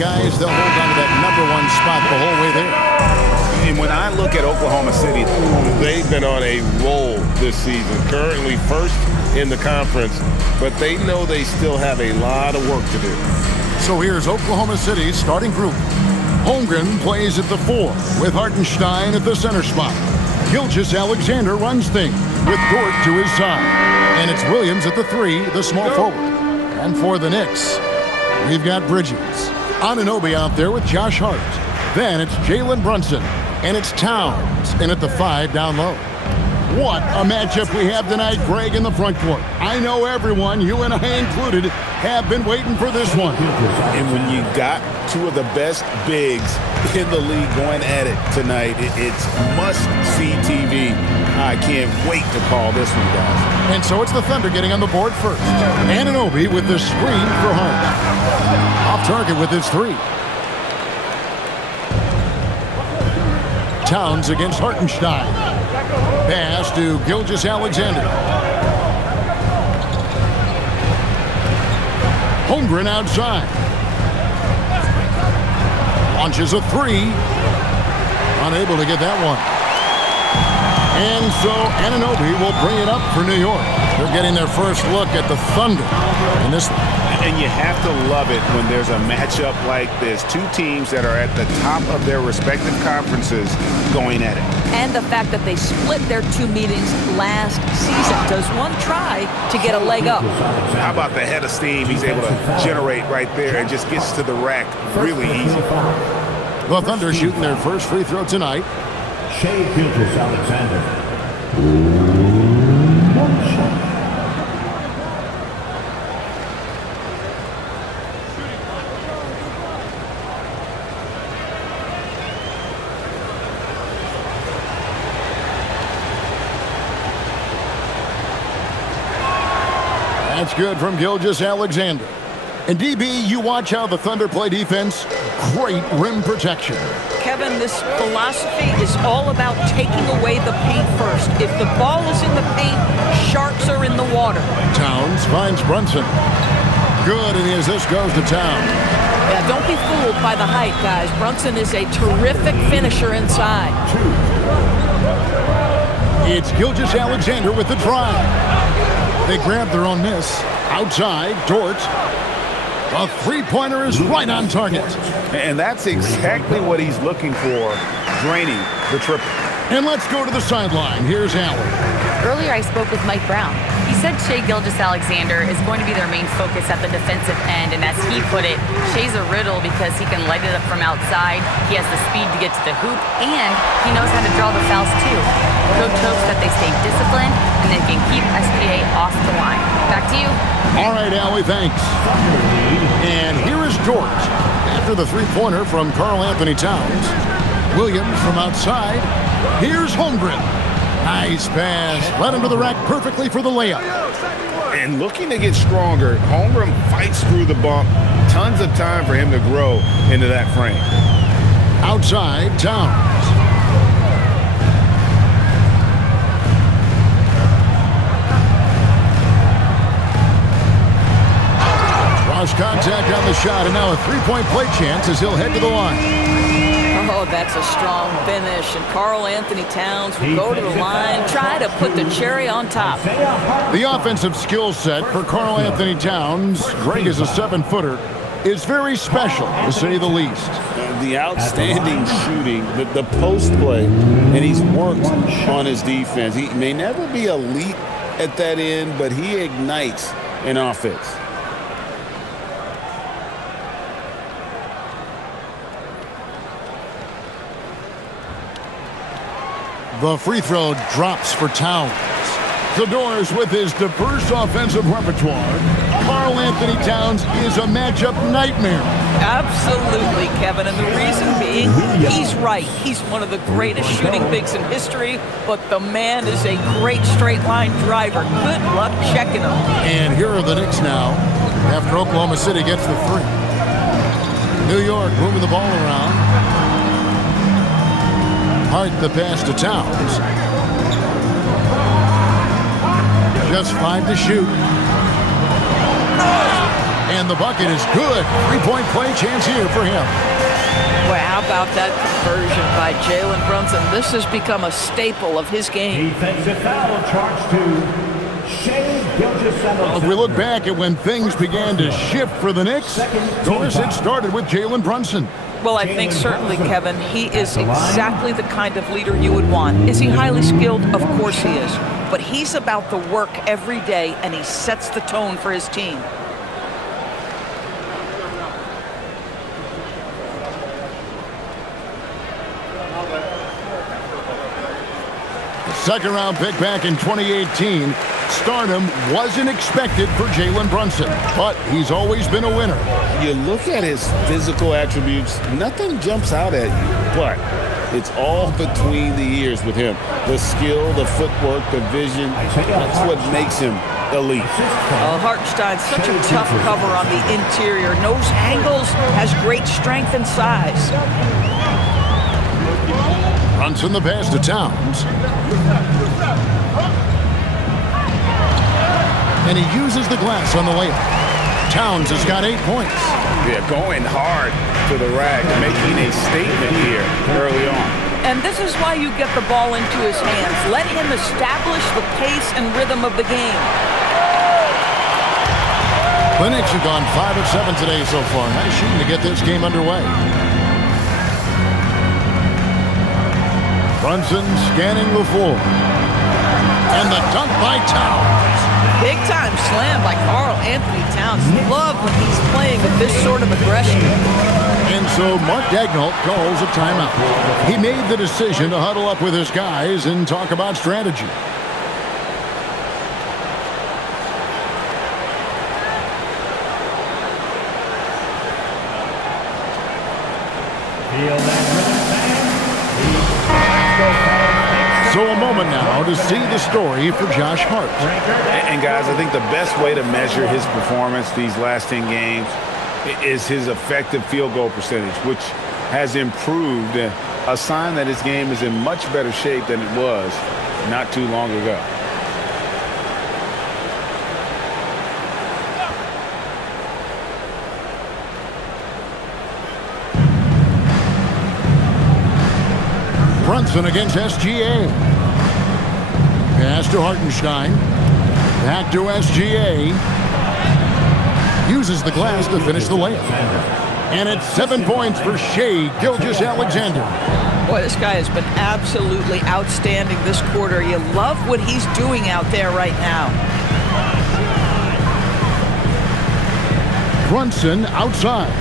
guys, they'll hold on to that #1 spot the whole way there. And when I look at Oklahoma City, they've been on a roll this season, currently first in the conference, but they know they still have a lot of work to do. So here's Oklahoma City's starting group. Holmgren plays at the 4 with Hartenstein at the center spot. Gilgeous-Alexander runs things with Dort to his side. And it's Williams at the 3, the small forward. And for the Knicks, we've got Bridges. Anunoby out there with Josh Hart. Then it's Jalen Brunson. And it's Towns in at the 5 down low. What a matchup we have tonight, Greg, in the front court. I know everyone, you and I included, have been waiting for this one. And when you got two of the best bigs in the league going at it tonight, it's must-see TV. I can't wait to call this one, guys. And so it's the Thunder getting on the board first. Anunoby with the screen for Hart. Off target with his 3. Towns against Hartenstein. Pass to Gilgeous-Alexander. Holmgren outside. Launches a 3. Unable to get that one. And so Anunoby will bring it up for New York. They're getting their first look at the Thunder in this one. And you have to love it when there's a matchup like this. Two teams that are at the top of their respective conferences going at it. And the fact that they split their 2 meetings last season. Does one try to get a leg up? How about the head of steam he's able to generate right there and just gets to the rack really easy. The Thunder shooting their first free throw tonight. Shai Gilgeous-Alexander. That's good from Gilgeous-Alexander. And DB, you watch how the Thunder play defense. Great rim protection. Kevin, this philosophy is all about taking away the paint first. If the ball is in the paint, sharks are in the water. Towns finds Brunson. Good, and the assist goes to Towns. Yeah, don't be fooled by the height, guys. Brunson is a terrific finisher inside. It's Gilgeous-Alexander with the drive. They grab their own miss. Outside, Dort. A three-pointer is right on target. And that's exactly what he's looking for, draining the triple. And let's go to the sideline. Here's Allen. Earlier, I spoke with Mike Brown. He said Shai Gilgeous-Alexander is going to be their main focus at the defensive end, and as he put it, Shai's a riddle because he can light it up from outside, he has the speed to get to the hoop, and he knows how to draw the fouls too. Coach hopes that they stay disciplined and they can keep SGA off the line. Back to you. All right, Allie, thanks. And here is Dort after the three-pointer from Karl-Anthony Towns. Williams from outside. Here's Holmgren. Nice pass. Led him to the rack perfectly for the layup. And looking to get stronger, Holmgren fights through the bump. Tons of time for him to grow into that frame. Outside, Towns. Cross contact on the shot, and now a three-point play chance as he'll head to the line. Oh, that's a strong finish, and Karl-Anthony Towns will go to the line, try to put the cherry on top. The offensive skill set for Karl-Anthony Towns, Greg is a 7-footer, is very special, to say the least. The outstanding shooting, the post play, and he's worked on his defense. He may never be elite at that end, but he ignites an offense. The free throw drops for Towns. The Doors with his diverse offensive repertoire. Karl-Anthony Towns is a matchup nightmare. Absolutely, Kevin, and the reason being, he's right. He's one of the greatest shooting bigs in history, but the man is a great straight-line driver. Good luck checking him. And here are the Knicks now, after Oklahoma City gets the 3. New York moving the ball around. Hart the pass to Towns. Just 5 to shoot. And the bucket is good. Three-point play chance here for him. Boy, how about that conversion by Jalen Brunson? This has become a staple of his game. Defensive foul charged to Shea Gilgeous-Alexander. If we look back at when things began to shift for the Knicks, of course, it started with Jalen Brunson. Well, I think certainly, Kevin, he is exactly the kind of leader you would want. Is he highly skilled? Of course he is. But he's about the work every day, and he sets the tone for his team. Second round pick back in 2018. Stardom wasn't expected for Jalen Brunson, but he's always been a winner. You look at his physical attributes, nothing jumps out at you, but it's all between the ears with him. The skill, the footwork, the vision, that's what makes him elite. Hartenstein's such a tough cover on the interior. Knows angles, has great strength and size. Brunson the pass to Towns. And he uses the glass on the layup. Towns has got 8 points. Yeah, going hard to the rack, making a statement here early on. And this is why you get the ball into his hands. Let him establish the pace and rhythm of the game. The Knicks have gone 5 of 7 today so far. Nice shooting to get this game underway. Brunson scanning the floor. And the dunk by Towns. Big time slam by Karl Anthony Towns. Love when he's playing with this sort of aggression. And so Mark Daigneault calls a timeout. He made the decision to huddle up with his guys and talk about strategy. So a moment now to see the story for Josh Hart. And guys, I think the best way to measure his performance these last 10 games is his effective field goal percentage, which has improved, a sign that his game is in much better shape than it was not too long ago. Brunson against SGA. Pass to Hartenstein. Back to SGA. Uses the glass to finish the layup. And it's 7 points for Shea Gilgeous-Alexander. Boy, this guy has been absolutely outstanding this quarter. You love what he's doing out there right now. Brunson outside.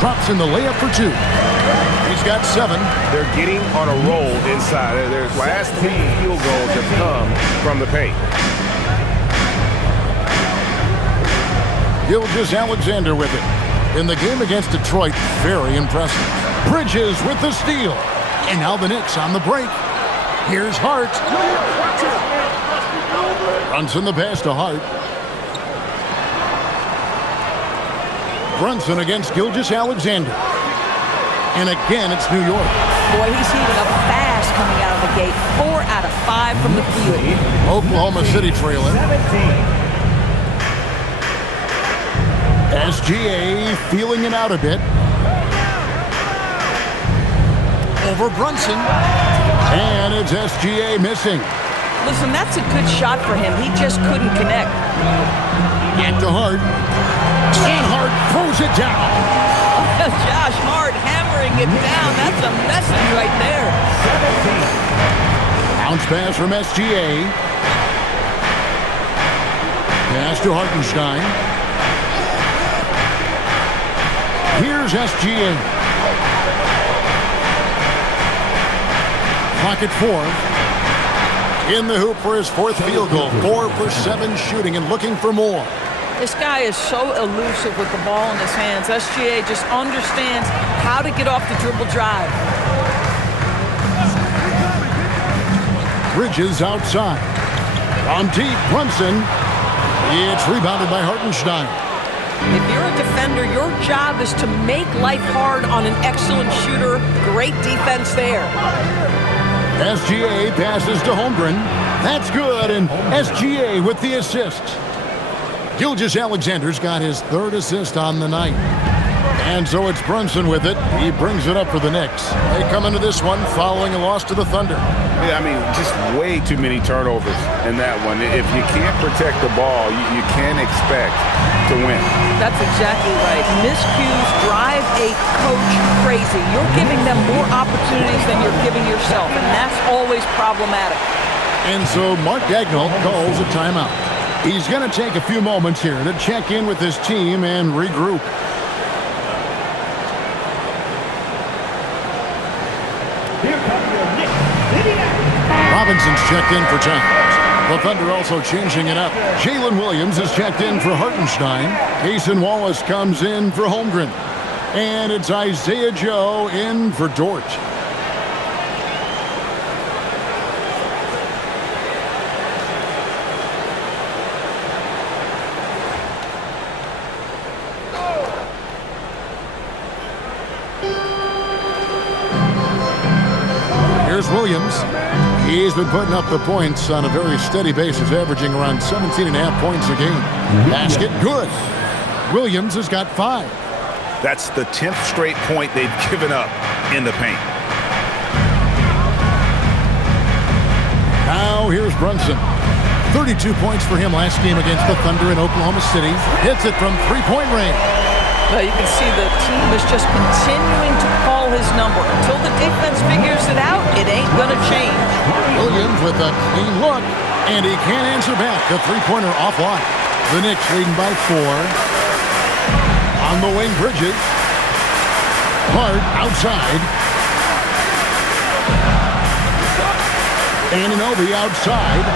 Drops in the layup for 2. He's got 7. They're getting on a roll inside. Their last 3 field goals have come from the paint. Gilgeous-Alexander with it. In the game against Detroit, very impressive. Bridges with the steal. And now the Knicks on the break. Here's Hart. Brunson the pass to Hart. Brunson against Gilgeous-Alexander. And again, it's New York. Boy, he's heating up fast coming out of the gate. 4 out of 5 from the field. Oklahoma City trailing. SGA feeling it out a bit. Over Brunson. And it's SGA missing. Listen, that's a good shot for him. He just couldn't connect. Get to Hart. And Hart throws it down. Josh Hart hammering it down. That's a message right there. Bounce pass from SGA. Pass to Hartenstein. Here's SGA. Clock at 4. In the hoop for his 4th field goal. 4 for 7 shooting and looking for more. This guy is so elusive with the ball in his hands. SGA just understands how to get off the dribble drive. Bridges outside. On deep, Brunson. It's rebounded by Hartenstein. If you're a defender, your job is to make life hard on an excellent shooter. Great defense there. SGA passes to Holmgren. That's good, and SGA with the assist. Gilgeous-Alexander's got his third assist on the night. And so it's Brunson with it. He brings it up for the Knicks. They come into this one following a loss to the Thunder. Yeah, I mean, just way too many turnovers in that one. If you can't protect the ball, you can't expect to win. That's exactly right. Miscues drive a coach crazy. You're giving them more opportunities than you're giving yourself, and that's always problematic. And so Mark Daigneault calls a timeout. He's going to take a few moments here to check in with his team and regroup. Robinson's checked in for time. The Thunder also changing it up. Jalen Williams is checked in for Hartenstein. Cason Wallace comes in for Holmgren. And it's Isaiah Joe in for Dort. Here's Williams. He's been putting up the points on a very steady basis, averaging around 17.5 points a game. Basket, good. Williams has got 5. That's the 10th straight point they've given up in the paint. Now here's Brunson. 32 points for him last game against the Thunder in Oklahoma City. Hits it from three-point range. Well, you can see the team is just continuing to call his number. Until the defense figures it out, it ain't going to change. Williams with a clean look, and he can't answer back. A three-pointer offline. The Knicks leading by 4. On the wing, Bridges. Hart outside. Anunoby outside.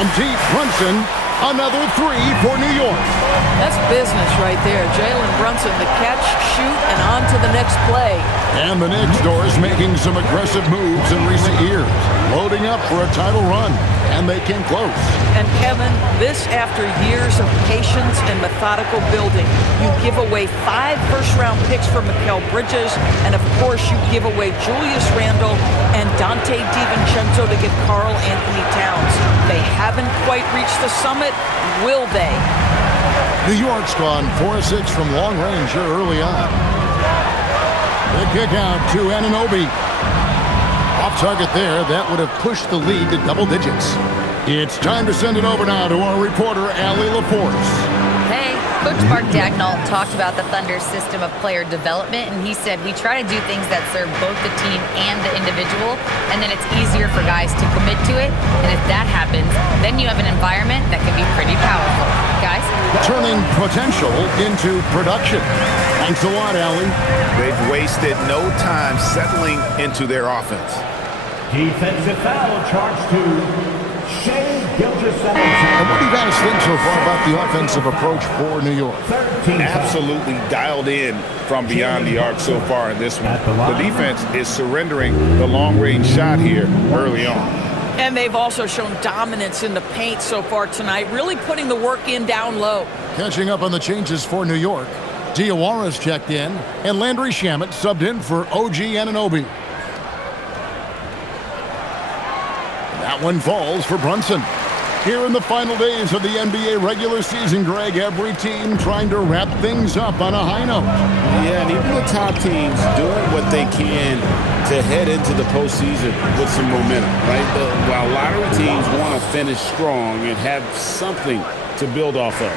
On deep, Brunson. Another 3 for New York. That's business right there. Jalen Brunson, the catch, shoot, and on to the next play. And the Knicks door is making some aggressive moves in recent years. Loading up for a title run. And they came close. And Kevin, this after years of patience and methodical building. You give away 5 first-round picks for Mikal Bridges, and of course you give away Julius Randle and Dante DiVincenzo to get Karl Anthony Towns. They haven't quite reached the summit, will they? New York's gone 4-6 from long range here early on. The kick out to Anunoby. Off target there, that would have pushed the lead to double digits. It's time to send it over now to our reporter, Allie LaForce. Hey, Coach Mark Daigneault talked about the Thunder's system of player development, and he said, we try to do things that serve both the team and the individual, and then it's easier for guys to commit to it. And if that happens, then you have an environment that can be pretty powerful. Guys? Turning potential into production. Thanks a lot, Allie. They've wasted no time settling into their offense. Defensive foul charged to Shai Gilgeous-Alexander. And what do you guys think so far about the offensive approach for New York? Absolutely dialed in from beyond the arc so far in this one. The defense is surrendering the long-range shot here early on. And they've also shown dominance in the paint so far tonight, really putting the work in down low. Catching up on the changes for New York. Diawara's checked in, and Landry Shamet subbed in for OG Anunoby. That one falls for Brunson. Here in the final days of the NBA regular season, Greg, every team trying to wrap things up on a high note. Yeah, and even the top teams doing what they can to head into the postseason with some momentum, right? While lottery teams want to finish strong and have something to build off of.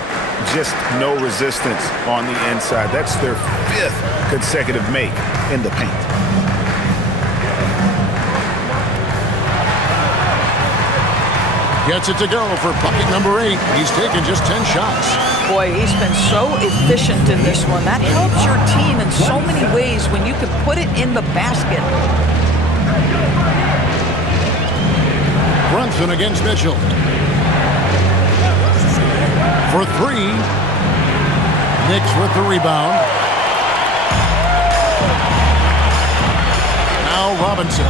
Just no resistance on the inside. That's their 5th consecutive make in the paint. Gets it to go for bucket number 8. He's taken just 10 shots. Boy, he's been so efficient in this one. That helps your team in so many ways when you can put it in the basket. Brunson against Mitchell. For 3. Knicks with the rebound. Now Robinson.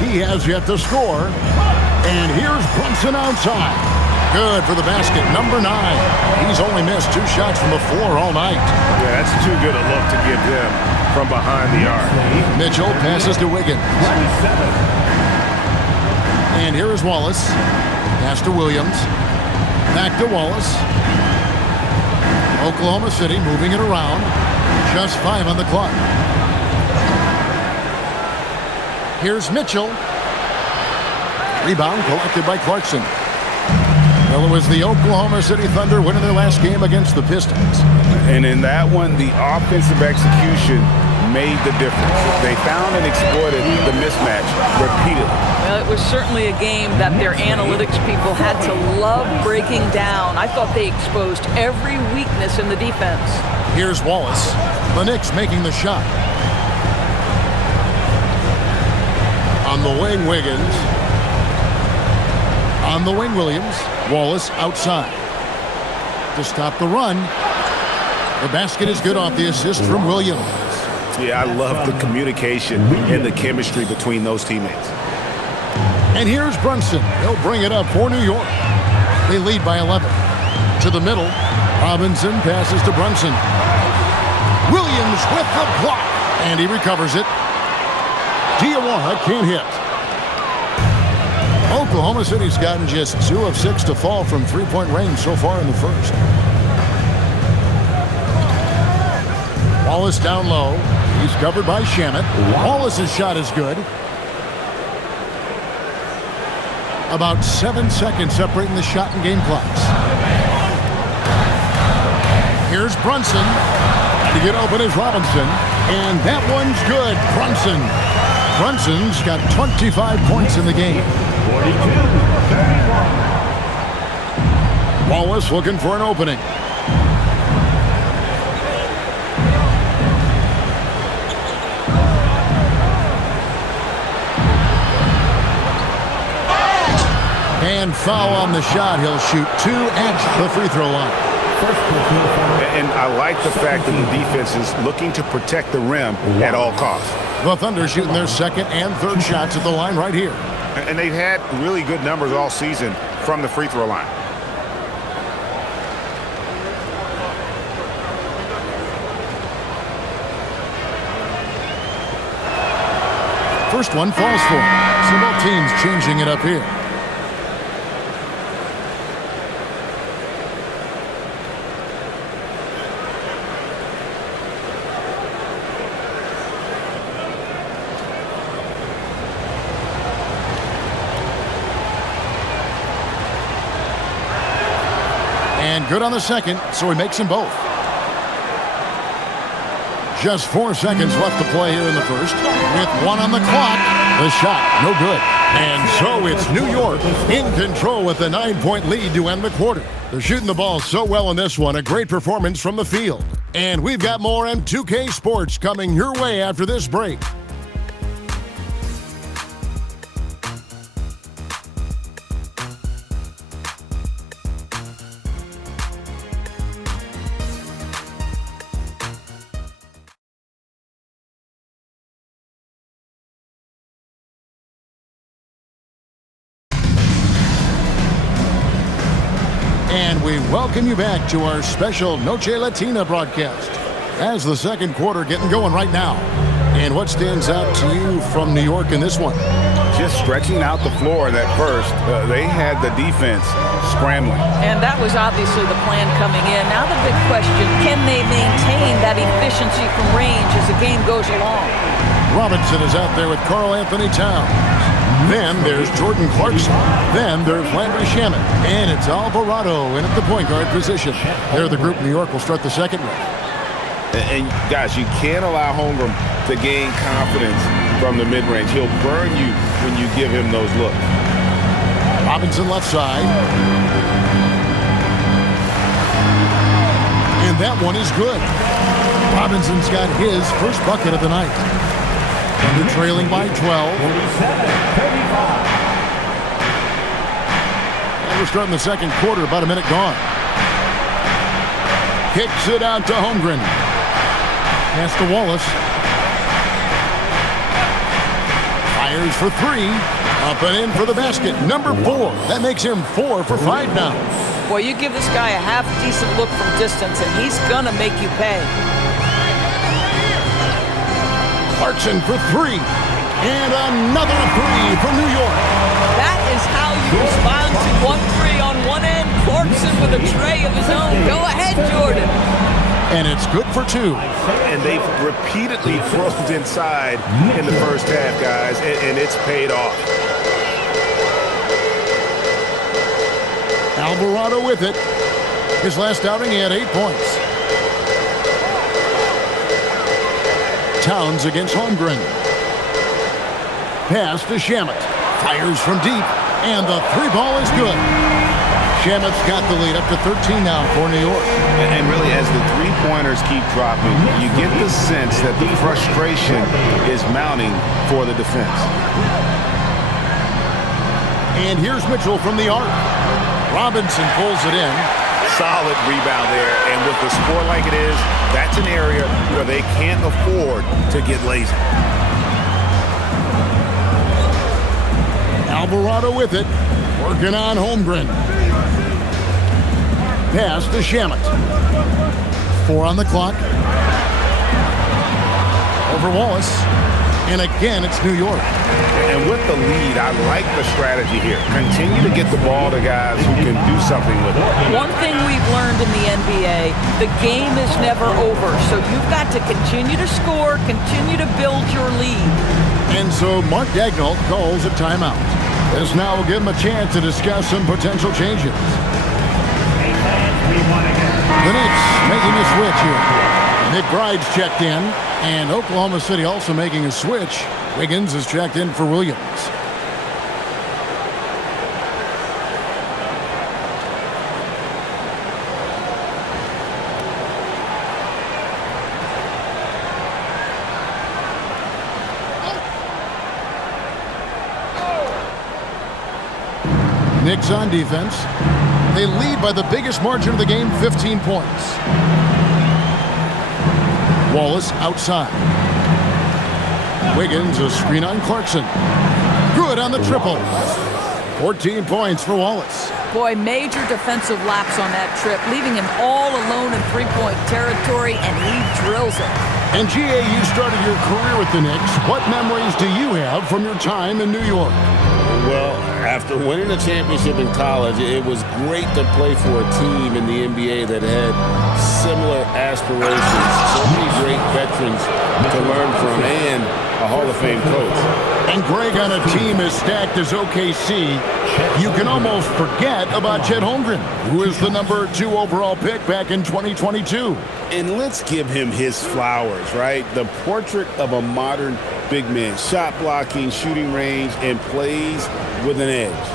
He has yet to score. And here's Brunson outside. Good for the basket, number 9. He's only missed 2 shots from the floor all night. Yeah, that's too good a look to give them from behind the arc. Mitchell passes to Wiggins. And here is Wallace. Pass to Williams. Back to Wallace. Oklahoma City moving it around. Just 5 on the clock. Here's Mitchell. Rebound collected by Clarkson. Well, it was the Oklahoma City Thunder winning their last game against the Pistons. And in that one, the offensive execution made the difference. They found and exploited the mismatch repeatedly. Well, it was certainly a game that their analytics people had to love breaking down. I thought they exposed every weakness in the defense. Here's Wallace. The Knicks making the shot. On the wing, Wiggins. On the wing, Williams. Wallace outside. To stop the run. The basket is good off the assist from Williams. Yeah, I love the communication and the chemistry between those teammates. And here's Brunson. He'll bring it up for New York. They lead by 11. To the middle. Robinson passes to Brunson. Williams with the block. And he recovers it. Diawara can't hit. Oklahoma City's gotten just 2 of 6 to fall from three-point range so far in the first. Wallace down low. He's covered by Shamet. Wallace's shot is good. About 7 seconds separating the shot and game clocks. Here's Brunson. To get open is Robinson. And that one's good. Brunson's got 25 points in the game. 42-31. Wallace looking for an opening. And foul on the shot. He'll shoot 2 at the free throw line. And I like the fact that the defense is looking to protect the rim at all costs. The Thunder shooting their second and third shots at the line right here. And they've had really good numbers all season from the free throw line. First one falls for him. So both teams changing it up here. And good on the second, so he makes them both. Just 4 seconds left to play here in the first. With 1 on the clock, the shot, no good. And so it's New York in control with a 9-point lead to end the quarter. They're shooting the ball so well in this one, a great performance from the field. And we've got more M2K Sports coming your way after this break. And we welcome you back to our special Noche Latina broadcast as the second quarter getting going right now. And what stands out to you from New York in this one? Just stretching out the floor in that first. They had the defense scrambling. And that was obviously the plan coming in. Now the big question, can they maintain that efficiency from range as the game goes along? Robinson is out there with Karl Anthony Towns. Then there's Jordan Clarkson. Then there's Landry Shamet. And it's Alvarado in at the point guard position. They're the group New York will start the second with. And guys, you can't allow Holmgren to gain confidence from the mid-range. He'll burn you when you give him those looks. Robinson left side. And that one is good. Robinson's got his first bucket of the night. And they're trailing by 12. 47-35. We're starting the second quarter, about a minute gone. Kicks it out to Holmgren. Pass to Wallace. Fires for 3. Up and in for the basket. Number 4. That makes him 4 for 5 now. Boy, you give this guy a half-decent look from distance, and he's going to make you pay. Clarkson for 3. And another 3 for New York. That is how you respond to 1 3 on one end. Clarkson with a tray of his own. Go ahead, Jordan. And it's good for 2. And they've repeatedly froze inside in the first half, guys, and it's paid off. Alvarado with it. His last outing, he had 8 points. Towns against Holmgren. Pass to Shamet. Fires from deep, and the 3-ball is good. Shamet's got the lead up to 13 now for New York. And really, as the 3-pointers keep dropping, you get the sense that the frustration is mounting for the defense. And here's Mitchell from the arc. Robinson pulls it in. Solid rebound there, and with the score like it is, that's an area where they can't afford to get lazy. Alvarado with it, working on Holmgren. Pass to Shamet. 4 on the clock. Over Wallace. And again, it's New York. And with the lead, I like the strategy here. Continue to get the ball to guys who can do something with it. One thing we've learned in the NBA, the game is never over. So you've got to continue to score, continue to build your lead. And so Mark Daigneault calls a timeout. This now will give him a chance to discuss some potential changes. The Knicks making a switch here. McBride's checked in, and Oklahoma City also making a switch. Wiggins is checked in for Williams. Knicks on defense. They lead by the biggest margin of the game, 15 points. Wallace outside. Wiggins a screen on Clarkson. Good on the triple. 14 points for Wallace. Boy, major defensive lapse on that trip, leaving him all alone in three-point territory, and he drills it. And GA, you started your career with the Knicks. What memories do you have from your time in New York? Well, after winning a championship in college, it was great to play for a team in the NBA that had similar aspirations. So many great veterans to learn from, and a Hall of Fame coach. And Greg, on a team as stacked as OKC, you can almost forget about Chet Holmgren, who is the number 2 overall pick back in 2022. And let's give him his flowers, right? The portrait of a modern big man. Shot blocking, shooting range, and plays with an edge.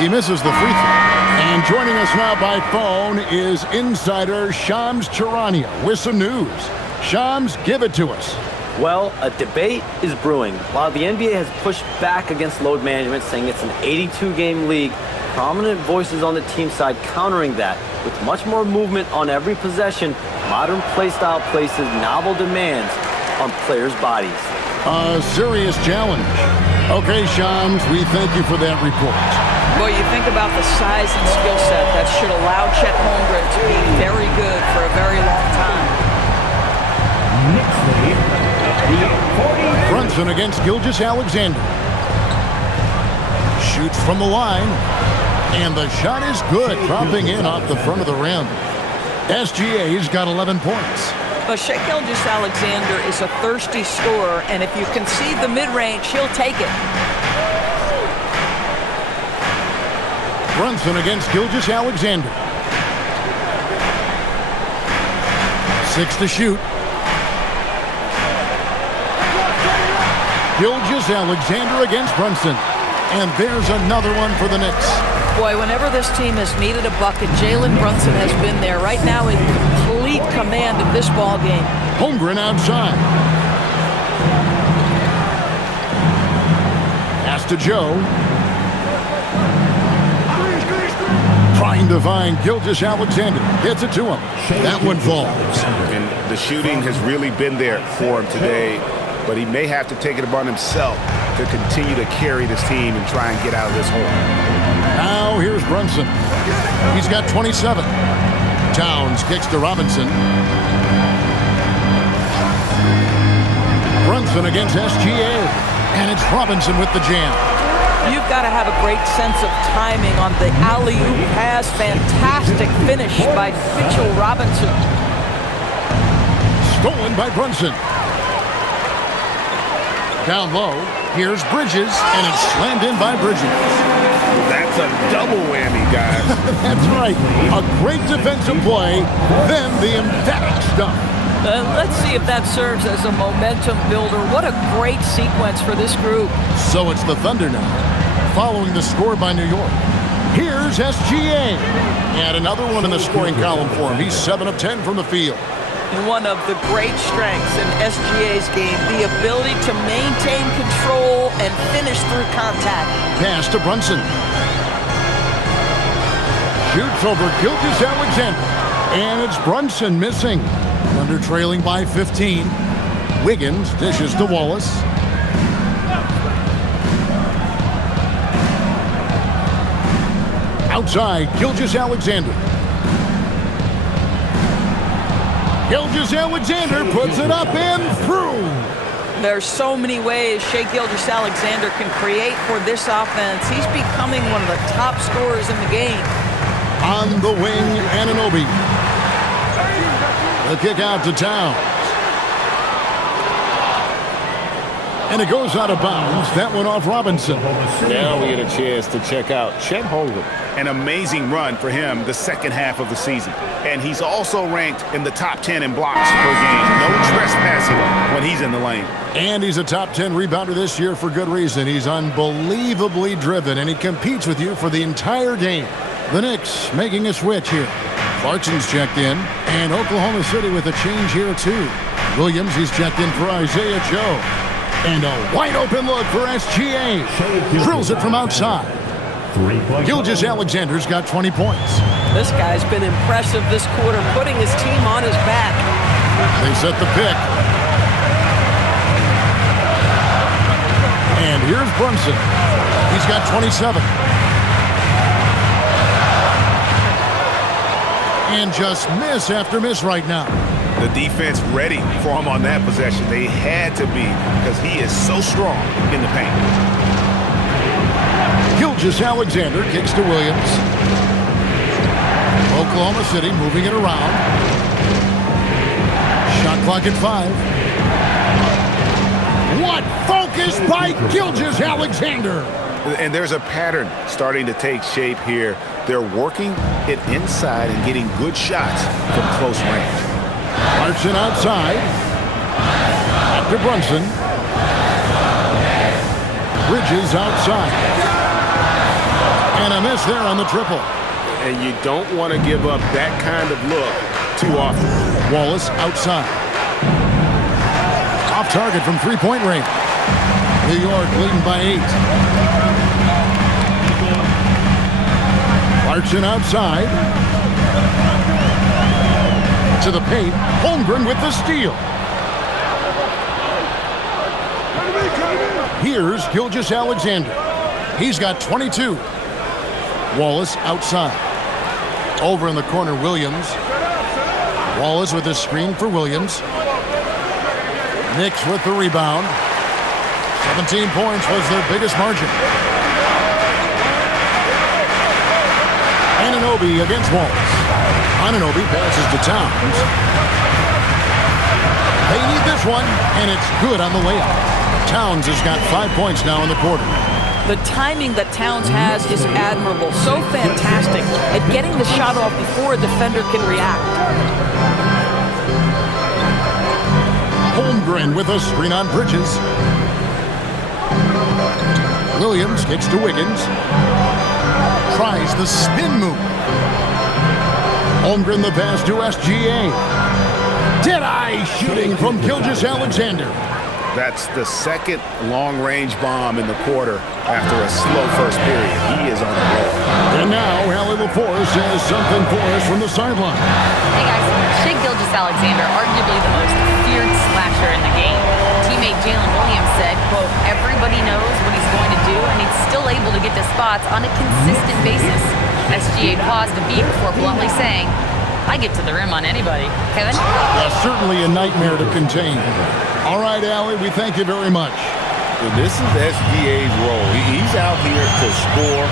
He misses the free throw. And joining us now by phone is insider Shams Charania with some news. Shams, give it to us. Well, a debate is brewing. While the NBA has pushed back against load management, saying it's an 82-game league, prominent voices on the team side countering that. With much more movement on every possession, modern play style places novel demands on players' bodies. A serious challenge. Okay, Shams, we thank you for that report. Boy, you think about the size and skill set that should allow Chet Holmgren to be very good for a very long time. Brunson against Gilgeous-Alexander. Shoots from the line. And the shot is good, dropping in off the front of the rim. SGA's got 11 points. But Shai Gilgeous-Alexander is a thirsty scorer, and if you concede the mid-range, he'll take it. Brunson against Gilgeous-Alexander. 6 to shoot. Gilgeous-Alexander against Brunson. And there's another one for the Knicks. Boy, whenever this team has needed a bucket, Jalen Brunson has been there right now in complete command of this ball game. Holmgren outside. Pass to Joe. Trying to find Gilgeous-Alexander. Gets it to him. That one falls. And the shooting has really been there for him today, but he may have to take it upon himself to continue to carry this team and try and get out of this hole. Now here's Brunson. He's got 27. Towns kicks to Robinson. Brunson against SGA. And it's Robinson with the jam. You've got to have a great sense of timing on the alley-oop pass. Fantastic finish by Mitchell Robinson. Stolen by Brunson. Down low, here's Bridges, and it's slammed in by Bridges. That's a double whammy, guys. That's right. A great defensive play, then the emphatic stuff. Let's see if that serves as a momentum builder. What a great sequence for this group. So it's the Thunder now, following the score by New York. Here's SGA. And another one in the scoring column for him. He's 7 of 10 from the field. One of the great strengths in SGA's game, the ability to maintain control and finish through contact. Pass to Brunson. Shoots over Gilgeous-Alexander. And it's Brunson missing. Thunder trailing by 15. Wiggins dishes to Wallace. Outside, Gilgeous-Alexander. Gilgeous-Alexander puts it up and through. There's so many ways Shai Gilgeous-Alexander can create for this offense. He's becoming one of the top scorers in the game. On the wing, Anunoby. The kick out to Towns. And it goes out of bounds. That went off Robinson. Now we get a chance to check out Chet Holmgren. An amazing run for him the second half of the season. And he's also ranked in the top 10 in blocks per game. No trespassing when he's in the lane. And he's a top 10 rebounder this year for good reason. He's unbelievably driven, and he competes with you for the entire game. The Knicks making a switch here. Clarkson's checked in, and Oklahoma City with a change here too. Williams, he's checked in for Isaiah Joe. And a wide-open look for SGA. Drills it from outside. Gilgeous-Alexander's got 20 points. This guy's been impressive this quarter, putting his team on his back. They set the pick. And here's Brunson. He's got 27. And just miss after miss right now. The defense ready for him on that possession. They had to be because he is so strong in the paint. Gilgeous-Alexander kicks to Williams. Oklahoma City moving it around. Shot clock at 5. What focus by Gilgeous-Alexander! And there's a pattern starting to take shape here. They're working it inside and getting good shots from close range. Clarkson outside. Back to Brunson. Bridges outside. And a miss there on the triple. And you don't want to give up that kind of look too often. Wallace outside. Off target from three-point range. New York leading by 8. Clarkson outside. To the paint. Holmgren with the steal. Here's Gilgeous-Alexander. He's got 22. Wallace outside. Over in the corner, Williams. Wallace with a screen for Williams. Knicks with the rebound. 17 points was their biggest margin. Anunoby against Wallace. Anunoby passes to Towns. They need this one, and it's good on the layup. Towns has got 5 points now in the quarter. The timing that Towns has is admirable. So fantastic at getting the shot off before a defender can react. Holmgren with a screen on Bridges. Williams kicks to Wiggins. Tries the spin move. Holmgren the pass to SGA. Dead-eye shooting from Gilgeous-Alexander. That's the second long-range bomb in the quarter after a slow first period. He is on the roll. And now, Allie LaForce has something for us from the sideline. Hey guys, Shai Gilgeous-Alexander, arguably the most feared slasher in the game. Teammate Jalen Williams said, quote, everybody knows what he's going to do, and he's still able to get to spots on a consistent basis. SGA paused a beat before bluntly saying, I get to the rim on anybody. Kevin? Yeah, certainly a nightmare to contain. All right, Allie, we thank you very much. This is SGA's role. He's out here to score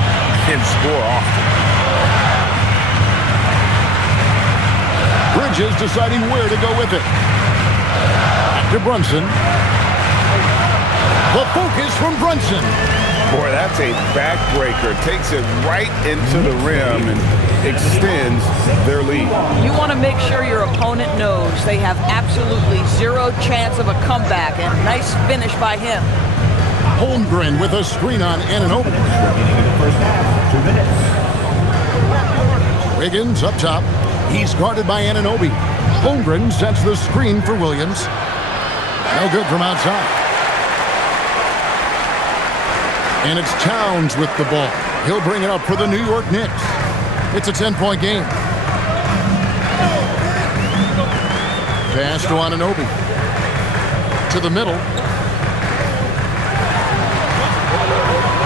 and score often. Bridges deciding where to go with it. Back to Brunson. The focus from Brunson. Boy, that's a backbreaker. Takes it right into the rim and extends their lead. You want to make sure your opponent knows they have absolutely zero chance of a comeback, and nice finish by him. Holmgren with a screen on Anunoby. First half, 2 minutes. Wiggins up top. He's guarded by Anunoby. Holmgren sets the screen for Williams. No good from outside. And it's Towns with the ball. He'll bring it up for the New York Knicks. It's a 10-point game. Pass to Anunoby. To the middle.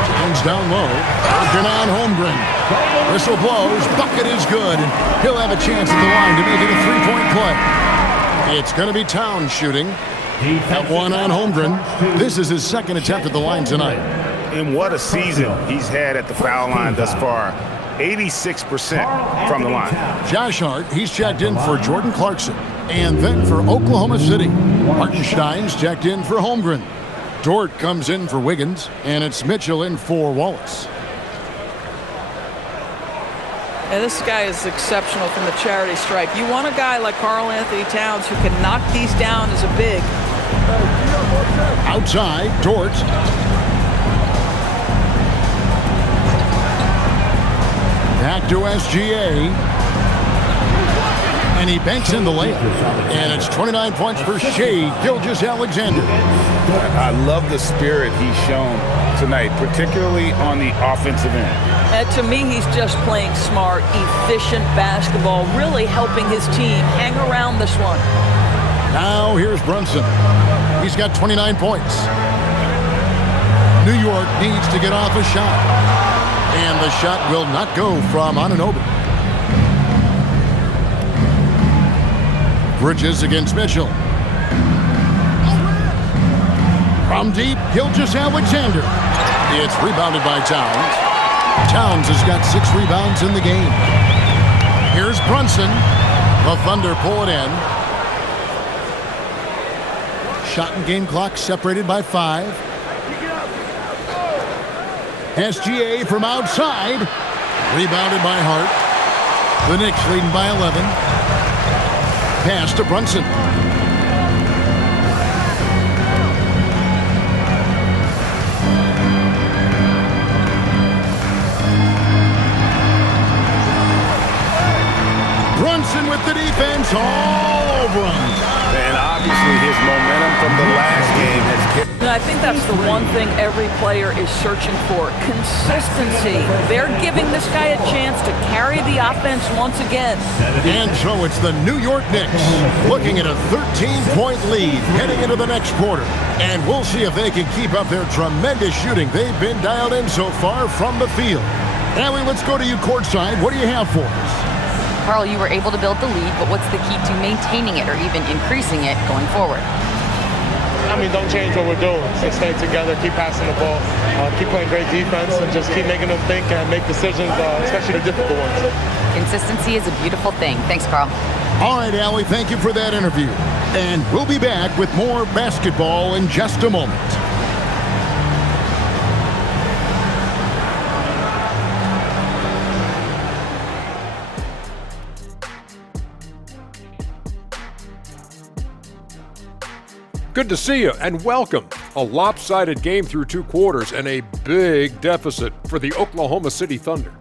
Towns down low. Working on Holmgren. Whistle blows. Bucket is good. And he'll have a chance at the line to make it a 3-point play. It's going to be Towns shooting. That one on Holmgren. This is his second attempt at the line tonight. And what a season he's had at the foul line thus far. 86% from the line. Josh Hart, he's checked in for Jordan Clarkson. And then for Oklahoma City, Hartenstein's checked in for Holmgren. Dort comes in for Wiggins, and it's Mitchell in for Wallace. And this guy is exceptional from the charity stripe. You want a guy like Karl Anthony Towns who can knock these down as a big. Outside, Dort. Back to SGA. And he banks in the layup. And it's 29 points for Shai Gilgeous-Alexander. I love the spirit he's shown tonight, particularly on the offensive end. And to me, he's just playing smart, efficient basketball, really helping his team hang around this one. Now here's Brunson. He's got 29 points. New York needs to get off a shot. And the shot will not go from Anunoby. Bridges against Mitchell. From deep, Gilgeous-Alexander. It's rebounded by Towns. Towns has got 6 rebounds in the game. Here's Brunson. The Thunder pull it in. Shot and game clock separated by 5. SGA from outside. Rebounded by Hart. The Knicks leading by 11. Pass to Brunson. Brunson with the defense all over him. And obviously his momentum from the last game has kept. And I think that's the one thing every player is searching for, consistency. They're giving this guy a chance to carry the offense once again. And so it's the New York Knicks looking at a 13-point lead heading into the next quarter. And we'll see if they can keep up their tremendous shooting they've been dialed in so far from the field. Allie, let's go to you courtside. What do you have for us? Karl, you were able to build the lead, but what's the key to maintaining it or even increasing it going forward? I mean, don't change what we're doing. Just stay together, keep passing the ball, keep playing great defense, and just keep making them think and make decisions, especially the difficult ones. Consistency is a beautiful thing. Thanks, Karl. All right, Allie, thank you for that interview. And we'll be back with more basketball in just a moment. Good to see you and welcome. A lopsided game through 2 quarters and a big deficit for the Oklahoma City Thunder.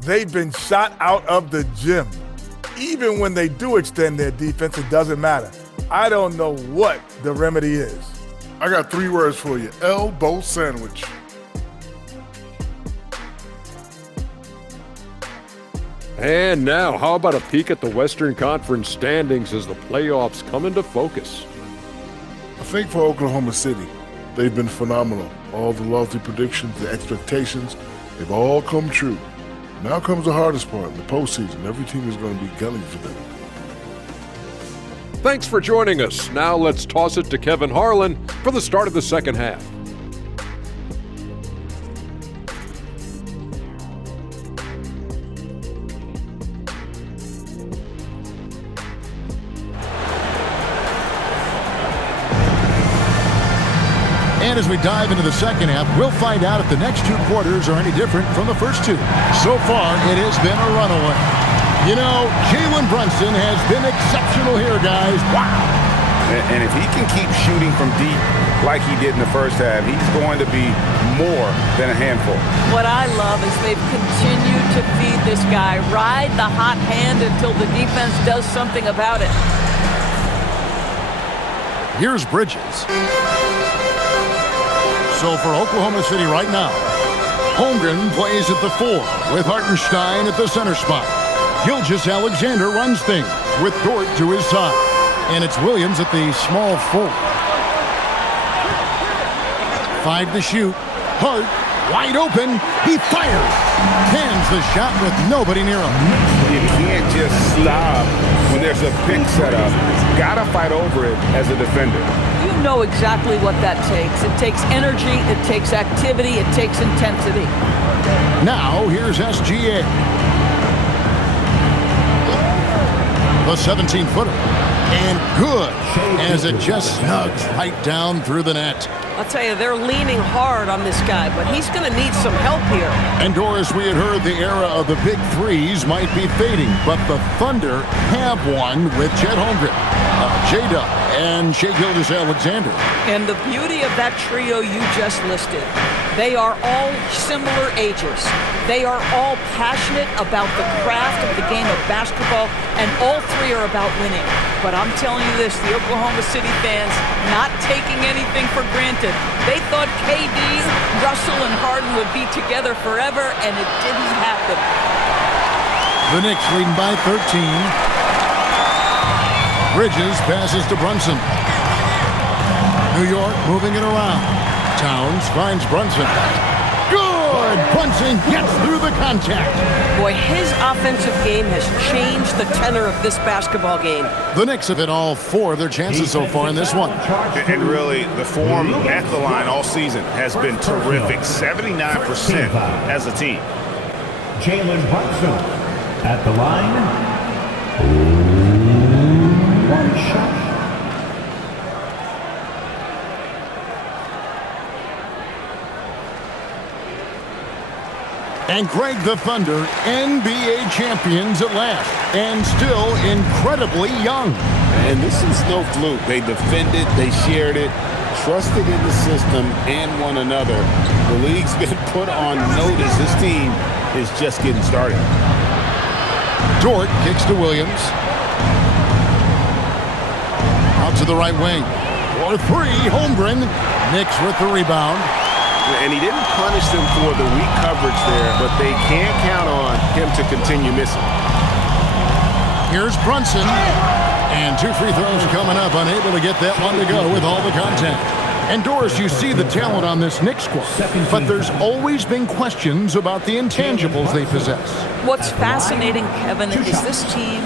They've been shot out of the gym. Even when they do extend their defense, it doesn't matter. I don't know what the remedy is. I got 3 words for you. Elbow sandwich. And now, how about a peek at the Western Conference standings as the playoffs come into focus? I think for Oklahoma City, they've been phenomenal. All the lofty predictions, the expectations, they've all come true. Now comes the hardest part, the postseason. Every team is going to be gunning for them. Thanks for joining us. Now let's toss it to Kevin Harlan for the start of the second half. And as we dive into the second half, we'll find out if the next two quarters are any different from the first two. So far, it has been a runaway. You know, Jalen Brunson has been exceptional here, guys. Wow. And if he can keep shooting from deep like he did in the first half, he's going to be more than a handful. What I love is they've continued to feed this guy. Ride the hot hand until the defense does something about it. Here's Bridges. So for Oklahoma City right now, Holmgren plays at the 4 with Hartenstein at the center spot. Gilgeous-Alexander runs things with Dort to his side. And it's Williams at the small 4. 5 to shoot. Hart, wide open. He fires. Hands the shot with nobody near him. You can't just stop when there's a pick set up. Gotta fight over it as a defender. You know exactly what that takes. It takes energy, it takes activity, it takes intensity. Now, here's SGA. The 17-footer. And good, as it just snugs right down through the net. I'll tell you, they're leaning hard on this guy, but he's going to need some help here. And Doris, we had heard the era of the big threes might be fading, but the Thunder have one with Chet Holmgren, J-Dub, and Shai Gilgeous-Alexander. And the beauty of that trio you just listed, they are all similar ages. They are all passionate about the craft of the game of basketball, and all three are about winning. But I'm telling you this, the Oklahoma City fans not taking anything for granted. They thought KD, Russell, and Harden would be together forever, and it didn't happen. The Knicks leading by 13. Bridges passes to Brunson. New York moving it around. Towns finds Brunson. Good! Brunson gets through the contact. Boy, his offensive game has changed the tenor of this basketball game. The Knicks have hit all 4 of their chances so far in this one. And really, the form at the line all season has been terrific. 79% as a team. Jalen Brunson at the line. 1 shot. And Greg, the Thunder, NBA champions at last, and still incredibly young. And this is no fluke. They defended, they shared it, trusted in the system and one another. The league's been put on notice. This team is just getting started. Dort kicks to Williams. Out to the right wing. For 3, Holmgren. Knicks with the rebound. And he didn't punish them for the weak coverage there, but they can't count on him to continue missing. Here's Brunson. And 2 free throws coming up, unable to get that one to go with all the contact. And Doris, you see the talent on this Knicks squad, but there's always been questions about the intangibles they possess. What's fascinating, Kevin, is this team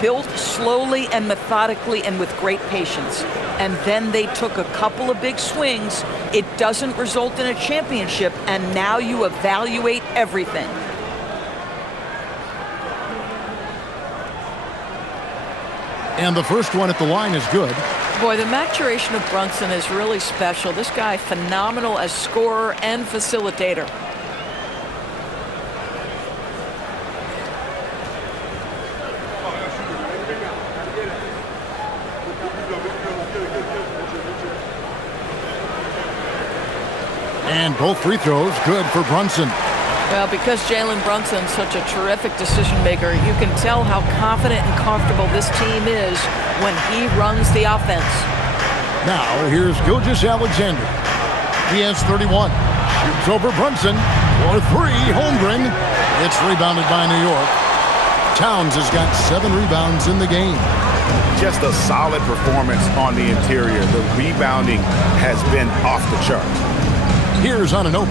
built slowly and methodically and with great patience. And then they took a couple of big swings. It doesn't result in a championship, and now you evaluate everything. And the first one at the line is good. Boy, the maturation of Brunson is really special. This guy, phenomenal as scorer and facilitator. And both free throws good for Brunson. Well, because Jalen Brunson's such a terrific decision maker, you can tell how confident and comfortable this team is when he runs the offense. Now, here's Gilgeous-Alexander. He has 31. Shoots over Brunson. For 3, Holmgren. It's rebounded by New York. Towns has got 7 rebounds in the game. Just a solid performance on the interior. The rebounding has been off the charts. Here's Anunoby.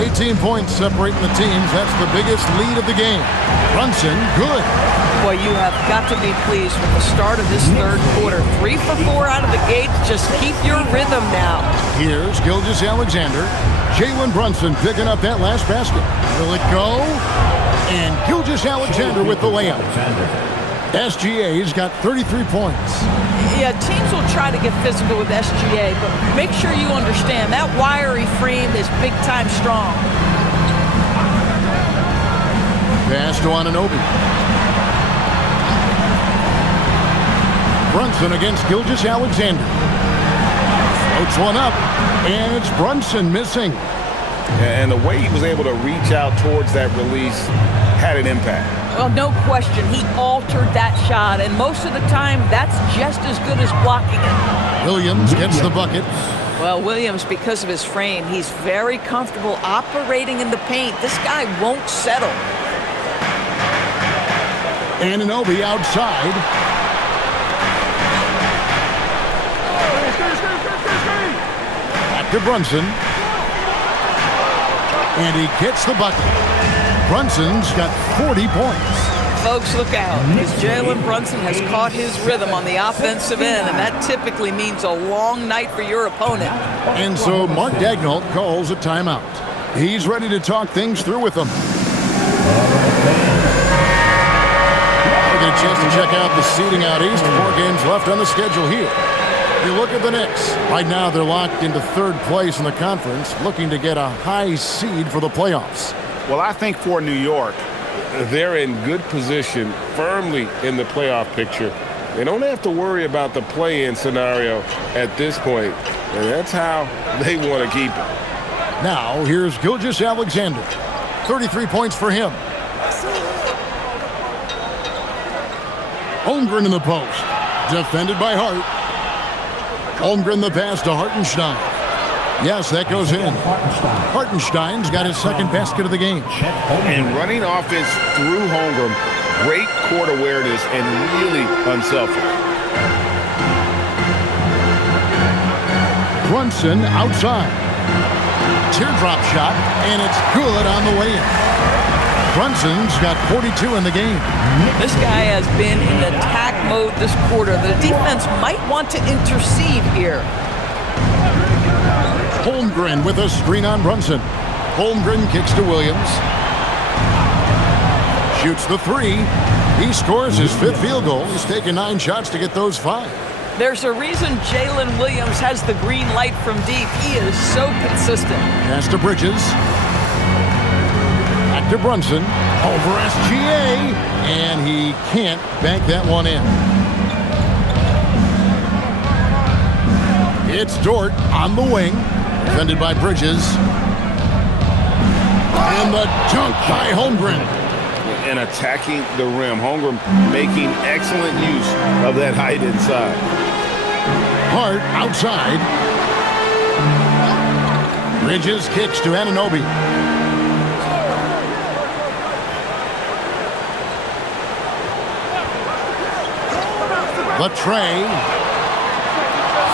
18 points separating the teams. That's the biggest lead of the game. Brunson, good. Boy, you have got to be pleased with the start of this third quarter. 3 for 4 out of the gate. Just keep your rhythm now. Here's Gilgeous-Alexander. Jalen Brunson picking up that last basket. Will it go? And Gilgeous-Alexander with the layup. SGA's got 33 points. Yeah, teams will try to get physical with SGA, but make sure you understand that wiry frame is big-time strong. Pass to Anunoby. Brunson against Gilgeous-Alexander. Floats one up, and it's Brunson missing. And the way he was able to reach out towards that release had an impact. Well, no question. He altered that shot, and most of the time, that's just as good as blocking it. Williams gets the bucket. Well, Williams, because of his frame, he's very comfortable operating in the paint. This guy won't settle. Anunoby outside. Back to Brunson. And he gets the bucket. Brunson's got 40 points. Folks, look out, because Jalen Brunson has caught his rhythm on the offensive end, and that typically means a long night for your opponent. And so Mark Daigneault calls a timeout. He's ready to talk things through with them. We'll get a chance to check out the seeding out east. 4 games left on the schedule here. You look at the Knicks. Right now, they're locked into 3rd place in the conference, looking to get a high seed for the playoffs. Well, I think for New York, they're in good position, firmly in the playoff picture. They don't have to worry about the play-in scenario at this point, and that's how they want to keep it. Now, here's Gilgeous-Alexander. 33 points for him. Holmgren in the post. Defended by Hart. Holmgren the pass to Hartenstein. Yes, that goes in. Hartenstein's got his 2nd basket of the game. And running offense through Holmgren, great court awareness and really unselfish. Brunson outside. Teardrop shot, and it's good on the way in. Brunson's got 42 in the game. This guy has been in attack mode this quarter. The defense might want to intercede here. Holmgren with a screen on Brunson. Holmgren kicks to Williams. Shoots the 3. He scores his 5th field goal. He's taken 9 shots to get those 5. There's a reason Jalen Williams has the green light from deep. He is so consistent. Pass to Bridges. Back to Brunson. Over SGA. And he can't bank that one in. It's Dort on the wing. Defended by Bridges. And the dunk by Holmgren. And attacking the rim. Holmgren making excellent use of that height inside. Hart outside. Bridges kicks to Anunoby. Latrey.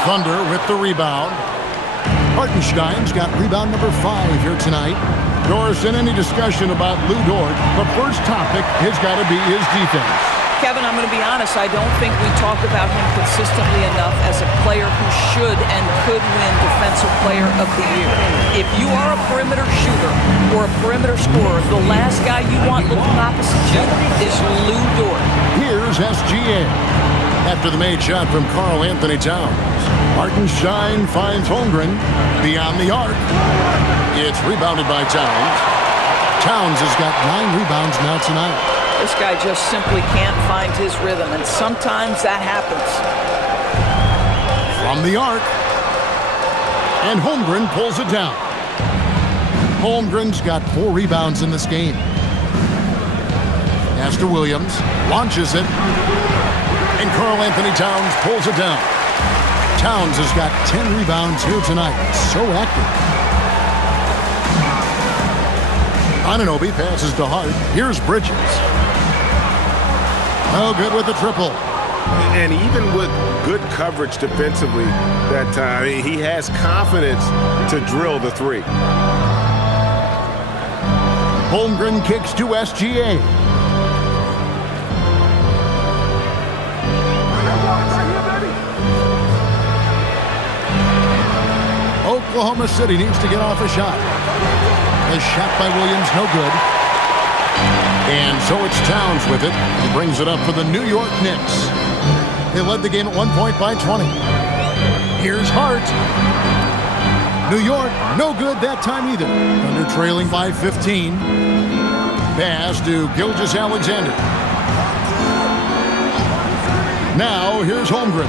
Thunder with the rebound. Hartenstein's got rebound number 5 here tonight. Doris, in any discussion about Lou Dort, the first topic has got to be his defense. Kevin, I'm going to be honest. I don't think we talk about him consistently enough as a player who should and could win Defensive Player of the Year. If you are a perimeter shooter or a perimeter scorer, the last guy you want looking opposite you is Lou Dort. Here's SGA. After the made shot from Karl Anthony Towns. Hartenstein finds Holmgren beyond the arc. It's rebounded by Towns. Towns has got 9 rebounds now tonight. This guy just simply can't find his rhythm, and sometimes that happens. From the arc. And Holmgren pulls it down. Holmgren's got 4 rebounds in this game. Pass to Williams. Launches it. And Karl Anthony Towns pulls it down. Towns has got 10 rebounds here tonight. So active. Anunoby passes to Hart. Here's Bridges. No good with the triple. And even with good coverage defensively that time, he has confidence to drill the three. Holmgren kicks to SGA. Oklahoma City needs to get off a shot. The shot by Williams, no good. And so it's Towns with it. He brings it up for the New York Knicks. They led the game at 1 point by 20. Here's Hart. New York, no good that time either. Thunder trailing by 15. Pass to Gilgeous-Alexander. Now here's Holmgren.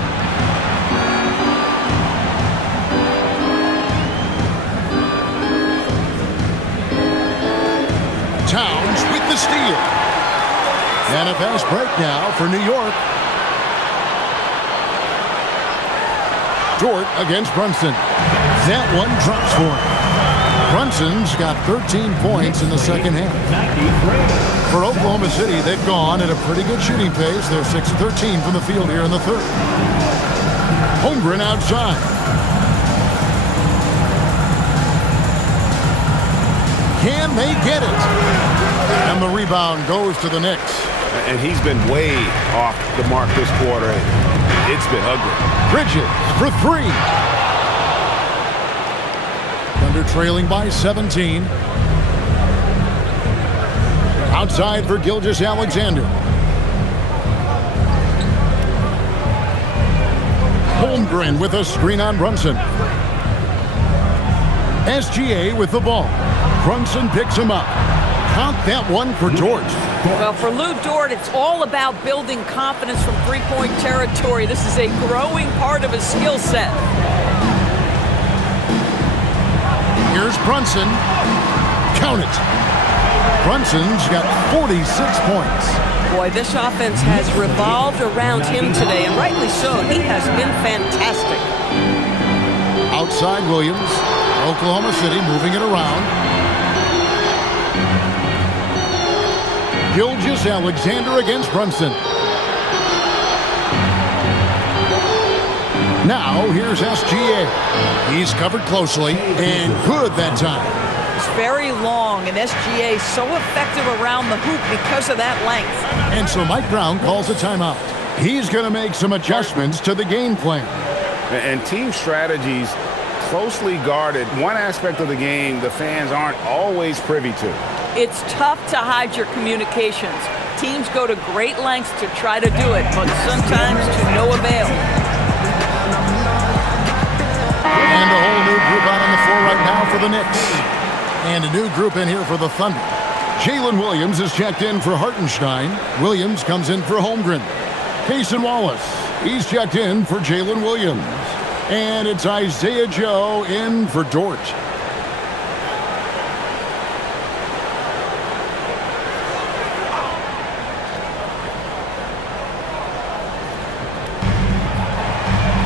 Towns with the steal. And a fast break now for New York. Dort against Brunson. That one drops for him. Brunson's got 13 points in the second half. For Oklahoma City, they've gone at a pretty good shooting pace. They're 6 of 13 from the field here in the third. Holmgren outside. Can they get it? And the rebound goes to the Knicks. And he's been way off the mark this quarter. It's been ugly. Bridges for three. Thunder trailing by 17. Outside for Gilgeous-Alexander. Holmgren with a screen on Brunson. SGA with the ball. Brunson picks him up. Count that one for Dort. Well, for Lou Dort, it's all about building confidence from three-point territory. This is a growing part of his skill set. Here's Brunson. Count it. Brunson's got 46 points. Boy, this offense has revolved around him today, and rightly so. He has been fantastic. Outside Williams. Oklahoma City moving it around. Gilgeous-Alexander against Brunson. Now here's SGA. He's covered closely and good that time. It's very long, and SGA so effective around the hoop because of that length. And so Mike Brown calls a timeout. He's going to make some adjustments to the game plan. And team strategies closely guarded. One aspect of the game the fans aren't always privy to. It's tough to hide your communications. Teams go to great lengths to try to do it, but sometimes to no avail. And a whole new group out on the floor right now for the Knicks. And a new group in here for the Thunder. Jalen Williams is checked in for Hartenstein. Williams comes in for Holmgren. Cason Wallace, he's checked in for Jalen Williams. And it's Isaiah Joe in for Dort.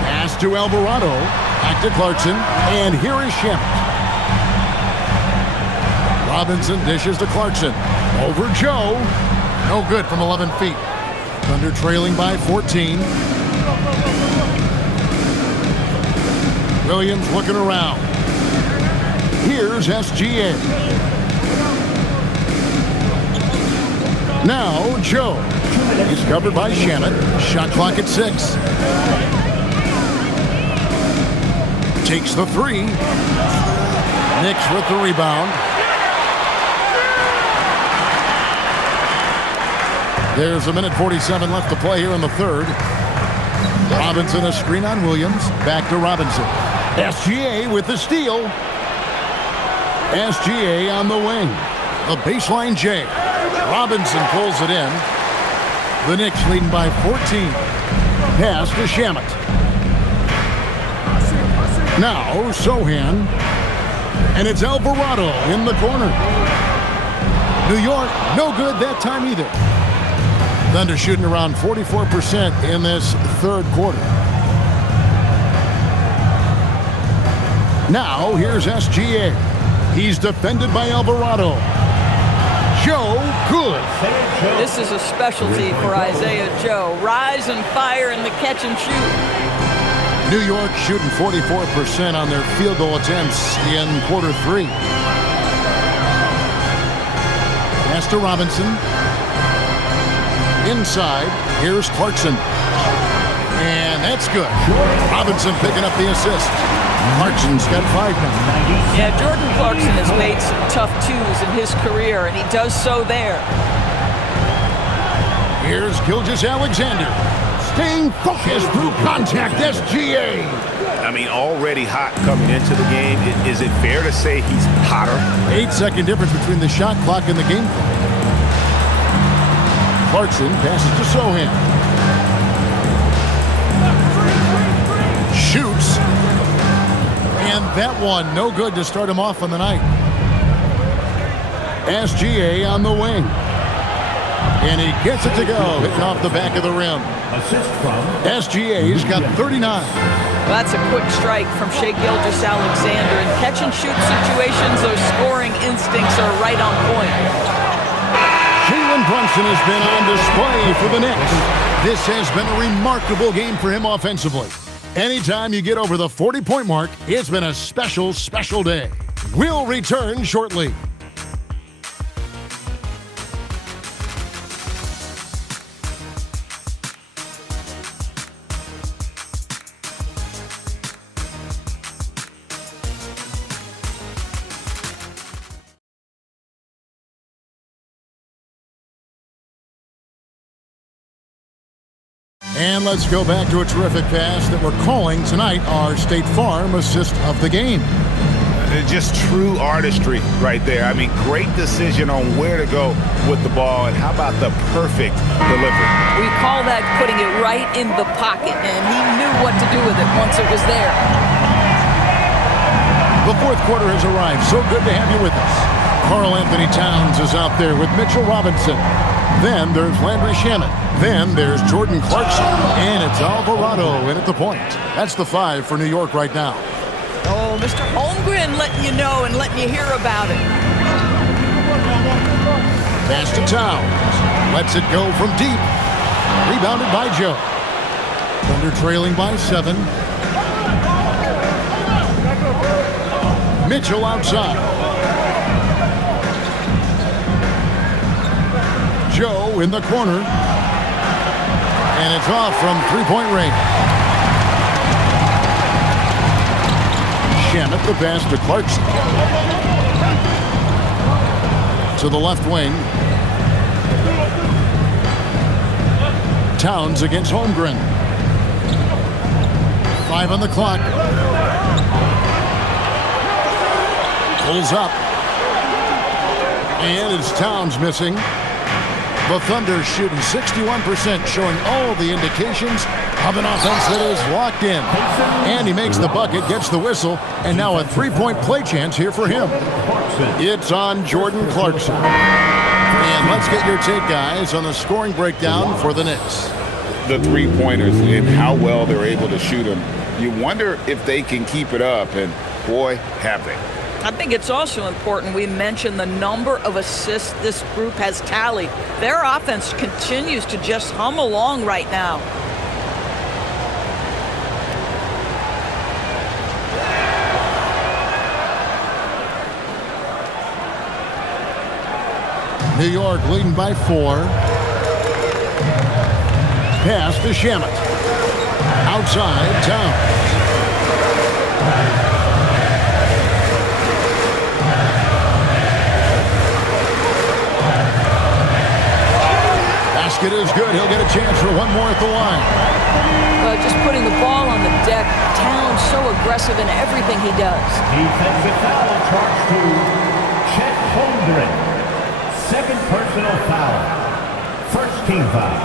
Pass to Alvarado. Back to Clarkson. And here is Shamet. Robinson dishes to Clarkson. Over Joe. No good from 11 feet. Thunder trailing by 14. Williams looking around. Here's SGA. Now Joe. He's covered by Shamet. Shot clock at 6. Takes the three. Knicks with the rebound. There's a minute 47 left to play here in the third. Robinson a screen on Williams. Back to Robinson. SGA with the steal. SGA on the wing. The baseline J. Robinson pulls it in. The Knicks leading by 14. Pass to Shamet. Now Sohan. And it's Alvarado in the corner. New York, no good that time either. Thunder shooting around 44% in this third quarter. Now here's SGA. He's defended by Alvarado. Joe good. This is a specialty for Isaiah Joe. Rise and fire in the catch and shoot. New York shooting 44% on their field goal attempts in quarter 3. Pass to Robinson. Inside, here's Clarkson. And that's good. Robinson picking up the assist. Clarkson's got 5 now. Yeah, Jordan Clarkson has made some tough twos in his career, and he does so there. Here's Gilgeous-Alexander. Staying focused through contact, SGA. I mean, already hot coming into the game. Is it fair to say he's hotter? 8-second difference between the shot clock and the game clock. Clarkson passes to Sohan. Shoots. And that one, no good to start him off on the night. SGA on the wing. And he gets it to go, hitting off the back of the rim. Assist from SGA's got 39. Well, that's a quick strike from Shai Gilgeous-Alexander. In catch-and-shoot situations, those scoring instincts are right on point. Jalen Brunson has been on display for the Knicks. This has been a remarkable game for him offensively. Anytime you get over the 40-point mark, it's been a special, special day. We'll return shortly. And let's go back to a terrific pass that we're calling tonight our State Farm assist of the game. Just true artistry right there. I mean, great decision on where to go with the ball, and how about the perfect delivery? We call that putting it right in the pocket, and he knew what to do with it once it was there. The fourth quarter has arrived. So good to have you with us. Karl Anthony Towns is out there with Mitchell Robinson. Then there's Landry Shamet. Then there's Jordan Clarkson. And it's Alvarado in at the point. That's the 5 for New York right now. Oh, Mr. Holmgren letting you know and letting you hear about it. Pass to Towns. Lets it go from deep. Rebounded by Joe. Thunder trailing by 7. Mitchell outside. Joe in the corner. And it's off from three-point range. Shamet the pass to Clarkson. To the left wing. Towns against Holmgren. 5 on the clock. Pulls up. And it's Towns missing. The Thunder shooting 61%, showing all the indications of an offense that is locked in. And he makes the bucket, gets the whistle, and now a three-point play chance here for him. It's on Jordan Clarkson. And let's get your take, guys, on the scoring breakdown for the Knicks. The three-pointers and how well they're able to shoot them. You wonder if they can keep it up, and boy, have they. I think it's also important we mention the number of assists this group has tallied. Their offense continues to just hum along right now. New York leading by 4. Pass to Shamet. Outside, Towns. Basket is good. He'll get a chance for one more at the line. Well, just putting the ball on the deck. Towns so aggressive in everything he does. defensive foul charged to Chet Holmgren. Second personal foul. First team foul.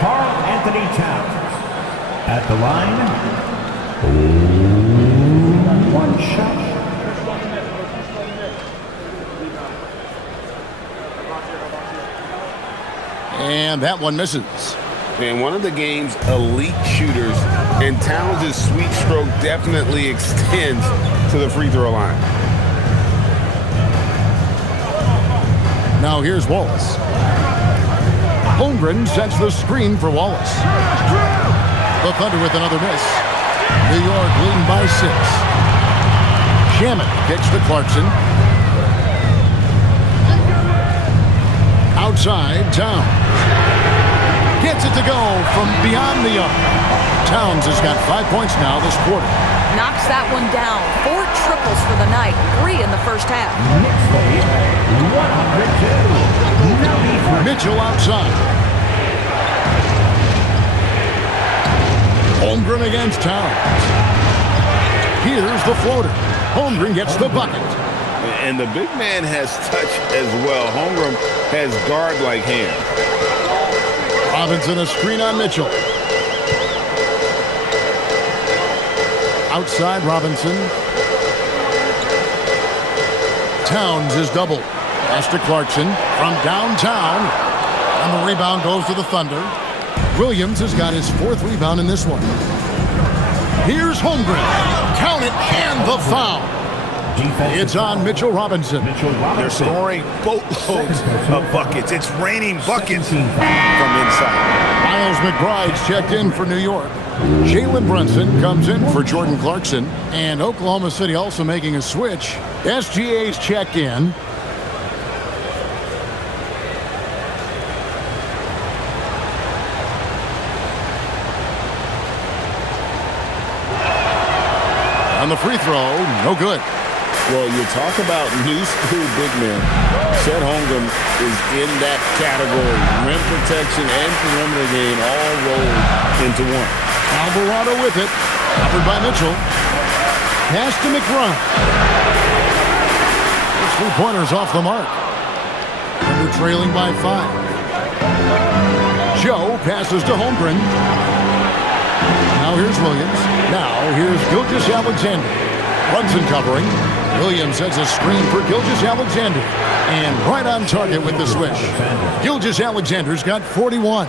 Karl Anthony Towns at the line. One shot. And that one misses. And one of the game's elite shooters, and Towns' sweet stroke definitely extends to the free throw line. Now here's Wallace. Holmgren sets the screen for Wallace. The Thunder with another miss. New York leading by 6. Shaman kicks to Clarkson. Outside, Towns. Gets it to go from beyond the arc. Towns has got 5 points now this quarter. Knocks that one down. 4 triples for the night. 3 in the first half. Mitchell outside. Holmgren against Towns. Here's the floater. Holmgren gets the bucket. And the big man has touch as well. Holmgren has guard-like hands. Robinson a screen on Mitchell. Outside Robinson. Towns is doubled. Pass to Clarkson from downtown. And the rebound goes to the Thunder. Williams has got his 4th rebound in this one. Here's Holmgren. Count it and the foul. It's on Mitchell Robinson. They're scoring boatloads of buckets. It's raining buckets from inside. Miles McBride's checked in for New York. Jalen Brunson comes in for Jordan Clarkson. And Oklahoma City also making a switch. SGA's checked in. On the free throw, no good. Well, you talk about new school big men. Chet Holmgren is in that category. Rim protection and perimeter game all rolled into one. Alvarado with it. Covered by Mitchell. Pass to McBride. His 3-pointers off the mark. Thunder trailing by 5. Joe passes to Holmgren. Now here's Williams. Now here's Gilgeous-Alexander. Brunson covering. Williams sets a screen for Gilgeous-Alexander. And right on target with the switch. Gilgeous-Alexander's got 41.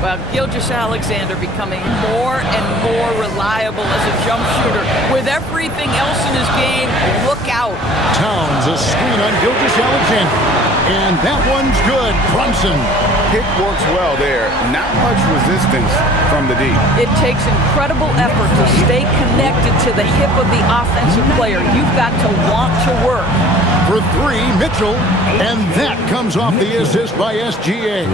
Well, Gilgeous-Alexander becoming more and more reliable as a jump shooter. With everything else in his game, look out. Towns a screen on Gilgeous-Alexander. And that one's good. Brunson. Pick works well there. Not much resistance from the D. It takes incredible effort to stay connected to the hip of the offensive player. You've got to want to work. For 3, Mitchell. And that comes off the assist by SGA.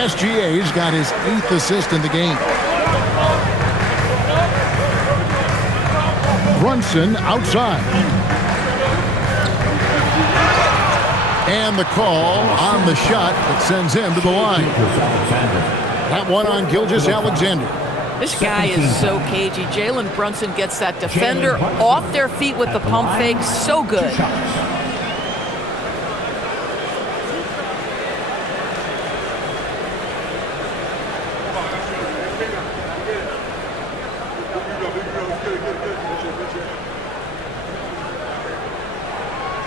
SGA's got his 8th assist in the game. Brunson outside. And the call on the shot that sends him to the line. That one on Gilgeous-Alexander. This guy is so cagey. Jalen Brunson gets that defender off their feet with the pump fake. So good.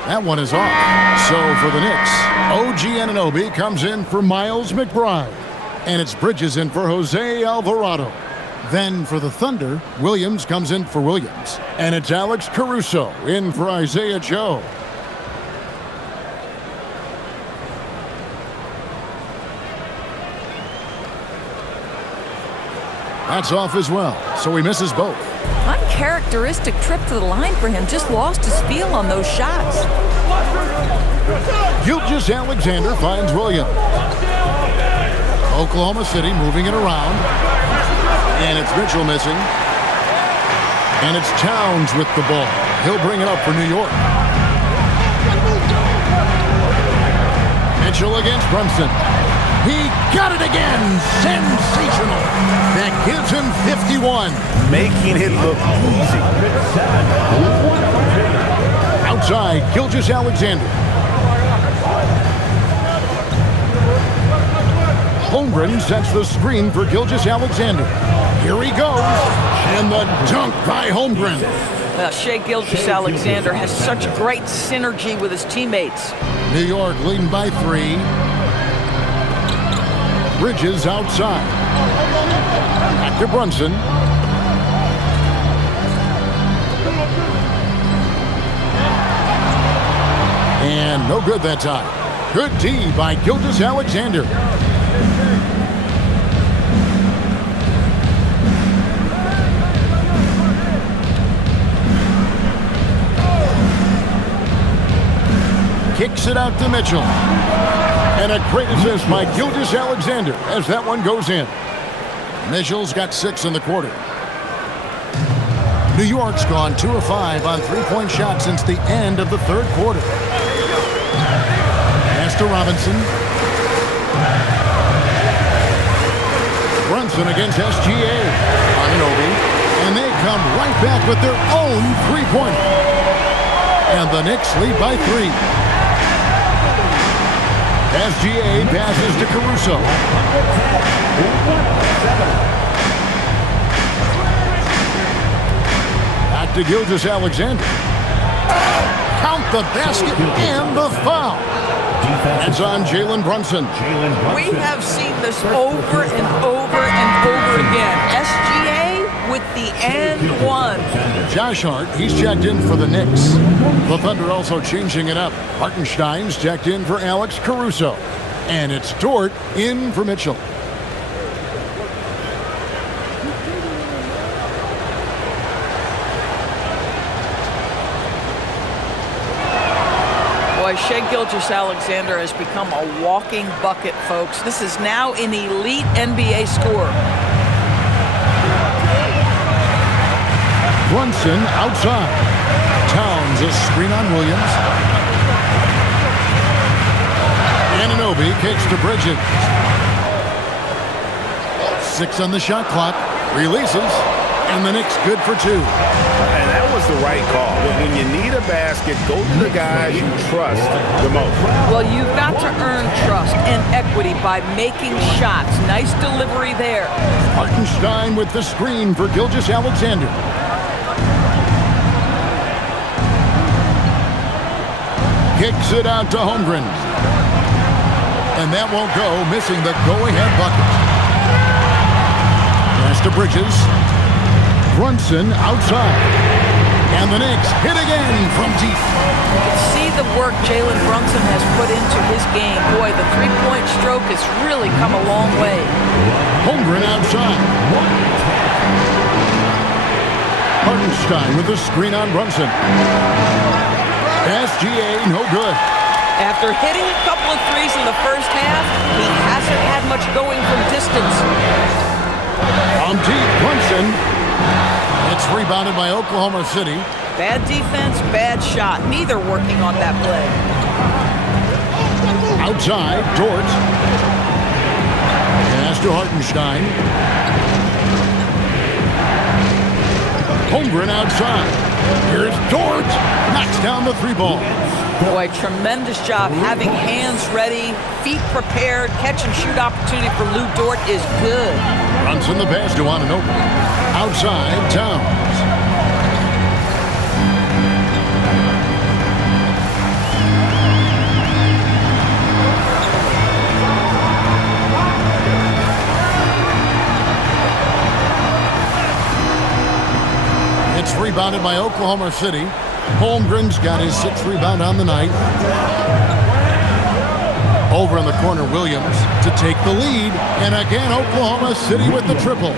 That one is off. So for the Knicks, OG Anunoby comes in for Miles McBride. And it's Bridges in for Jose Alvarado. Then for the Thunder, Williams comes in for Williams. And it's Alex Caruso in for Isaiah Joe. That's off as well, so he misses both. Uncharacteristic trip to the line for him. Just lost his feel on those shots. Gilgeous-Alexander finds Williams. Oklahoma City moving it around. And it's Mitchell missing. And it's Towns with the ball. He'll bring it up for New York. Mitchell against Brunson. He got it again. Sensational. That gives him 51. Making it look easy. Outside, Gilgeous-Alexander. Holmgren sets the screen for Gilgeous-Alexander. Here he goes. And the dunk by Holmgren. Shai Gilgeous-Alexander has such great synergy with his teammates. New York leading by 3. Bridges outside. Back to Brunson. And no good that time. Good D by Gilgeous-Alexander. Kicks it out to Mitchell. And a great assist by Gilgeous-Alexander as that one goes in. Mitchell's got 6 in the quarter. New York's gone 2 of 5 on three-point shots since the end of the third quarter. Pass to Robinson. Brunson against SGA. Anunoby. And they come right back with their own three-pointer. And the Knicks lead by 3. SGA passes to Caruso. Back to Gilgeous-Alexander. Count the basket and the foul. It's on Jalen Brunson. We have seen this over and over and over again. SGA with the and one. Josh Hart, he's checked in for the Knicks. The Thunder also changing it up. Hartenstein's checked in for Alex Caruso. And it's Dort in for Mitchell. Boy, Shai Gilgeous-Alexander has become a walking bucket, folks. This is now an elite NBA scorer. Brunson outside. Towns a screen on Williams. Anunoby kicks to Bridges. 6 on the shot clock. Releases. And the Knicks good for 2. And that was the right call. When you need a basket, go to the guys you trust the most. Well, you've got to earn trust and equity by making shots. Nice delivery there. Hartenstein with the screen for Gilgeous-Alexander. Kicks it out to Holmgren. And that won't go, missing the go-ahead bucket. Pass to Bridges. Brunson outside. And the Knicks hit again from deep. You can see the work Jalen Brunson has put into his game. Boy, the three-point stroke has really come a long way. Holmgren outside. Hartenstein with the screen on Brunson. SGA no good. After hitting a couple of threes in the first half, he hasn't had much going from distance. On deep, Brunson. It's rebounded by Oklahoma City. Bad defense, bad shot. Neither working on that play. Outside, Dort. Pass to Hartenstein. Holmgren outside. Here's Dort. Knocks down the 3-ball. Boy, tremendous job having hands ready, feet prepared. Catch and shoot opportunity for Lou Dort is good. Brunson the pass to Anunoby. Outside, Towns. It's rebounded by Oklahoma City. Holmgren's got his 6th rebound on the night. Over in the corner, Williams to take the lead. And again, Oklahoma City with the triple.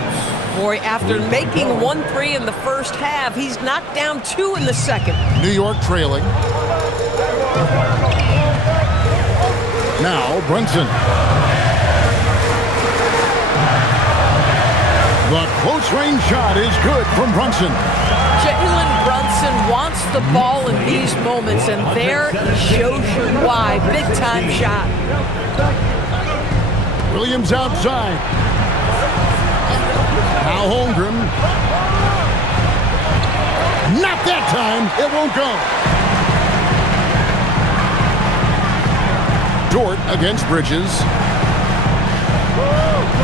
Boy, after making 1 3 in the first half, he's knocked down 2 in the second. New York trailing. Now, Brunson. The close-range shot is good from Brunson. Jalen Brunson wants the ball in these moments, and there he shows you why. Big-time shot. Williams outside. Now Holmgren. Not that time. It won't go. Dort against Bridges.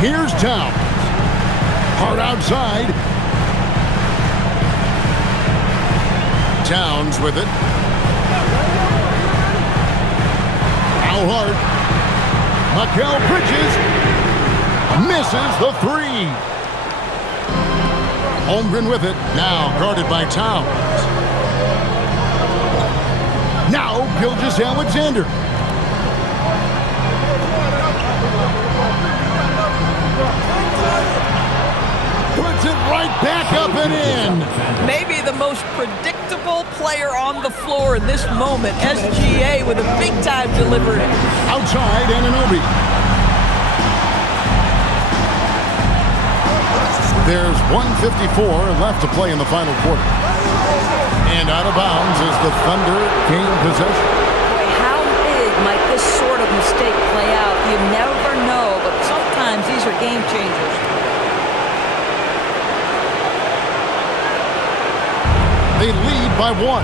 Here's Towns. Hart outside. Towns with it. Now Hart. Mikal Bridges misses the 3. Holmgren with it. Now guarded by Towns. Now Gilgeous-Alexander. Puts it right back up and in. Maybe the most predictable player on the floor in this moment. SGA with a big-time delivery. Outside, Anunoby. There's 1:54 left to play in the final quarter. And out of bounds as the Thunder gain possession. Boy, how big might this sort of mistake play out? You never know, but sometimes these are game changers. They lead by 1.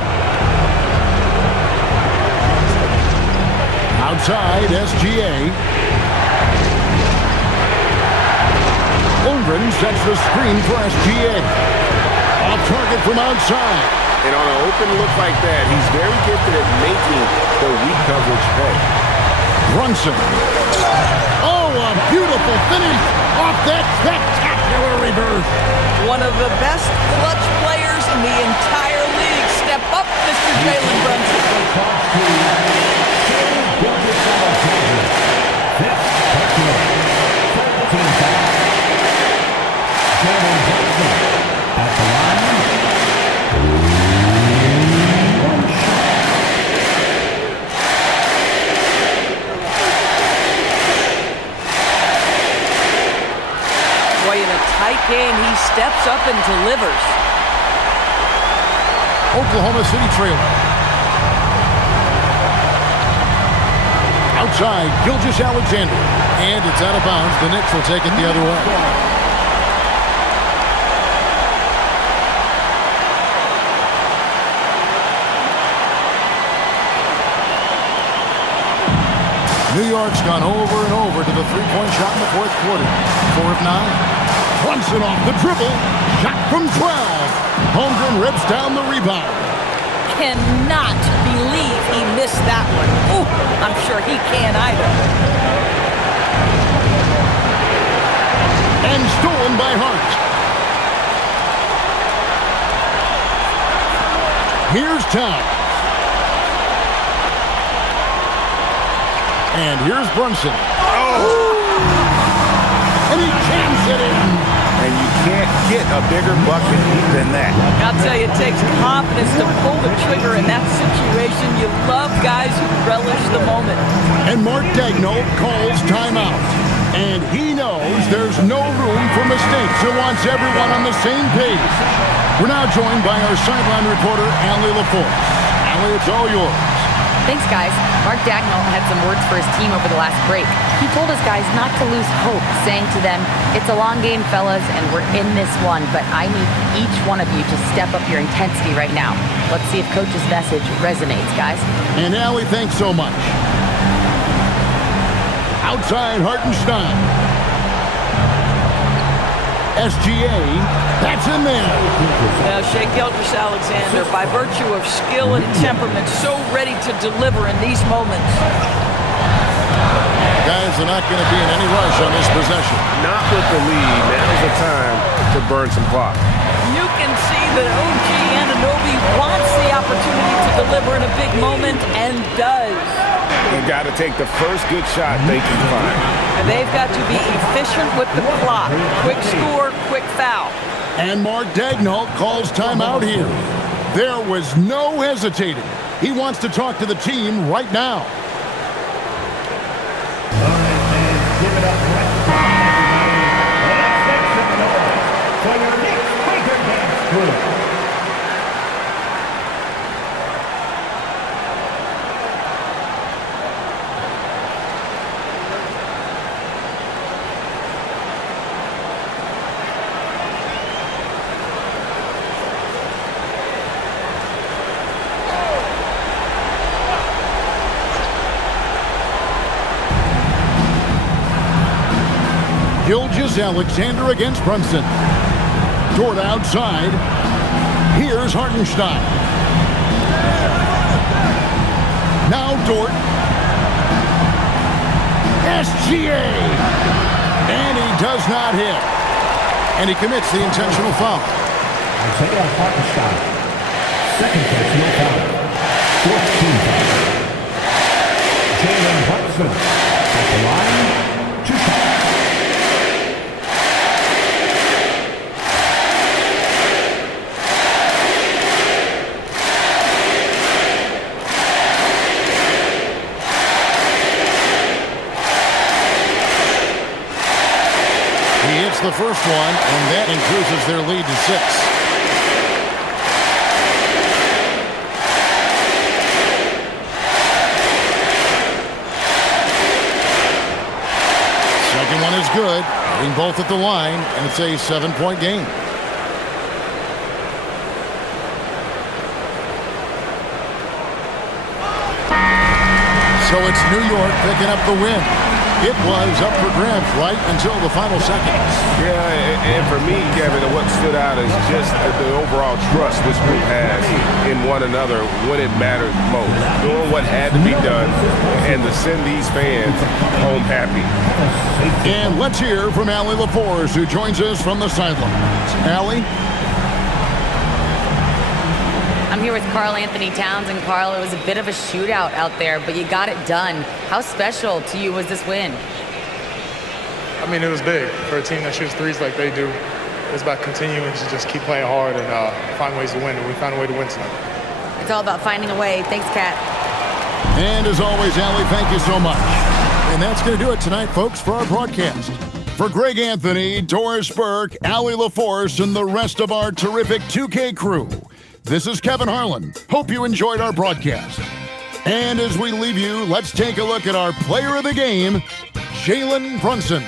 Outside, SGA. Holmgren sets the screen for SGA. Off target from outside. And on an open look like that, he's very gifted at making the weak coverage pay. Brunson. Oh, a beautiful finish off that spectacular reverse. One of the best clutch players in the entire league. Step up, Mr. Jalen Brunson. At the line. Boy, in a tight game, he steps up and delivers. Oklahoma City trailer. Outside, Gilgeous-Alexander. And it's out of bounds. The Knicks will take it the other way. New York's gone over and over to the three-point shot in the fourth quarter. 4 of 9. Brunson off the dribble. Shot from 12. Holmgren rips down the rebound. Cannot believe he missed that one. Ooh, I'm sure he can't either. And stolen by Hart. Here's Towns. And here's Brunson. Oh! And he jams it in. And you can't get a bigger bucket than that. I'll tell you, it takes confidence to pull the trigger in that situation. You love guys who relish the moment. And Mark Daigneault calls timeout. And he knows there's no room for mistakes. He wants everyone on the same page. We're now joined by our sideline reporter, Allie LaForce. Allie, it's all yours. Thanks, guys. Mark Daigneault had some words for his team over the last break. He told his guys not to lose hope, saying to them, "It's a long game, fellas, and we're in this one, but I need each one of you to step up your intensity right now." Let's see if Coach's message resonates, guys. And Allie, thanks so much. Outside, Hartenstein. SGA, that's in there. Now, Shai Gilgeous-Alexander, by virtue of skill and temperament, so ready to deliver in these moments. Guys are not going to be in any rush on this possession. Not with the lead. Now's the time to burn some clock. You can see that OG Anunoby wants the opportunity to deliver in a big moment and does. They've got to take the first good shot they can find. And they've got to be efficient with the clock. Quick score, quick foul. And Mark Daigneault calls timeout here. There was no hesitating. He wants to talk to the team right now. All right, man, give it up right for your Knicks Quaker Dance Crew. Gilgeous-Alexander against Brunson. Dort outside. Here's Hartenstein. Now Dort. SGA. And he does not hit. And he commits the intentional foul. Isaiah Hartenstein. Second personal foul. 14 foul. Jalen Brunson at the line. 2 fouls. first one, and that increases their lead to 6. Second one is good. Hitting both at the line, and it's a 7-point game. So it's New York picking up the win. It was up for grabs right until the final seconds. Yeah, and for me, Kevin, what stood out is just the overall trust this group has in one another when it matters most. Doing what had to be done and to send these fans home happy. And let's hear from Allie LaForce, who joins us from the sidelines. Allie? I'm here with Karl Anthony Towns, and Karl, it was a bit of a shootout out there, but you got it done. How special to you was this win? I mean, it was big for a team that shoots threes like they do. It's about continuing to just keep playing hard and find ways to win, and we found a way to win tonight. It's all about finding a way. Thanks, Kat. And as always, Allie, thank you so much. And that's going to do it tonight, folks, for our broadcast. For Greg Anthony, Doris Burke, Allie LaForce, and the rest of our terrific 2K crew, this is Kevin Harlan. Hope you enjoyed our broadcast. And as we leave you, let's take a look at our player of the game, Jalen Brunson.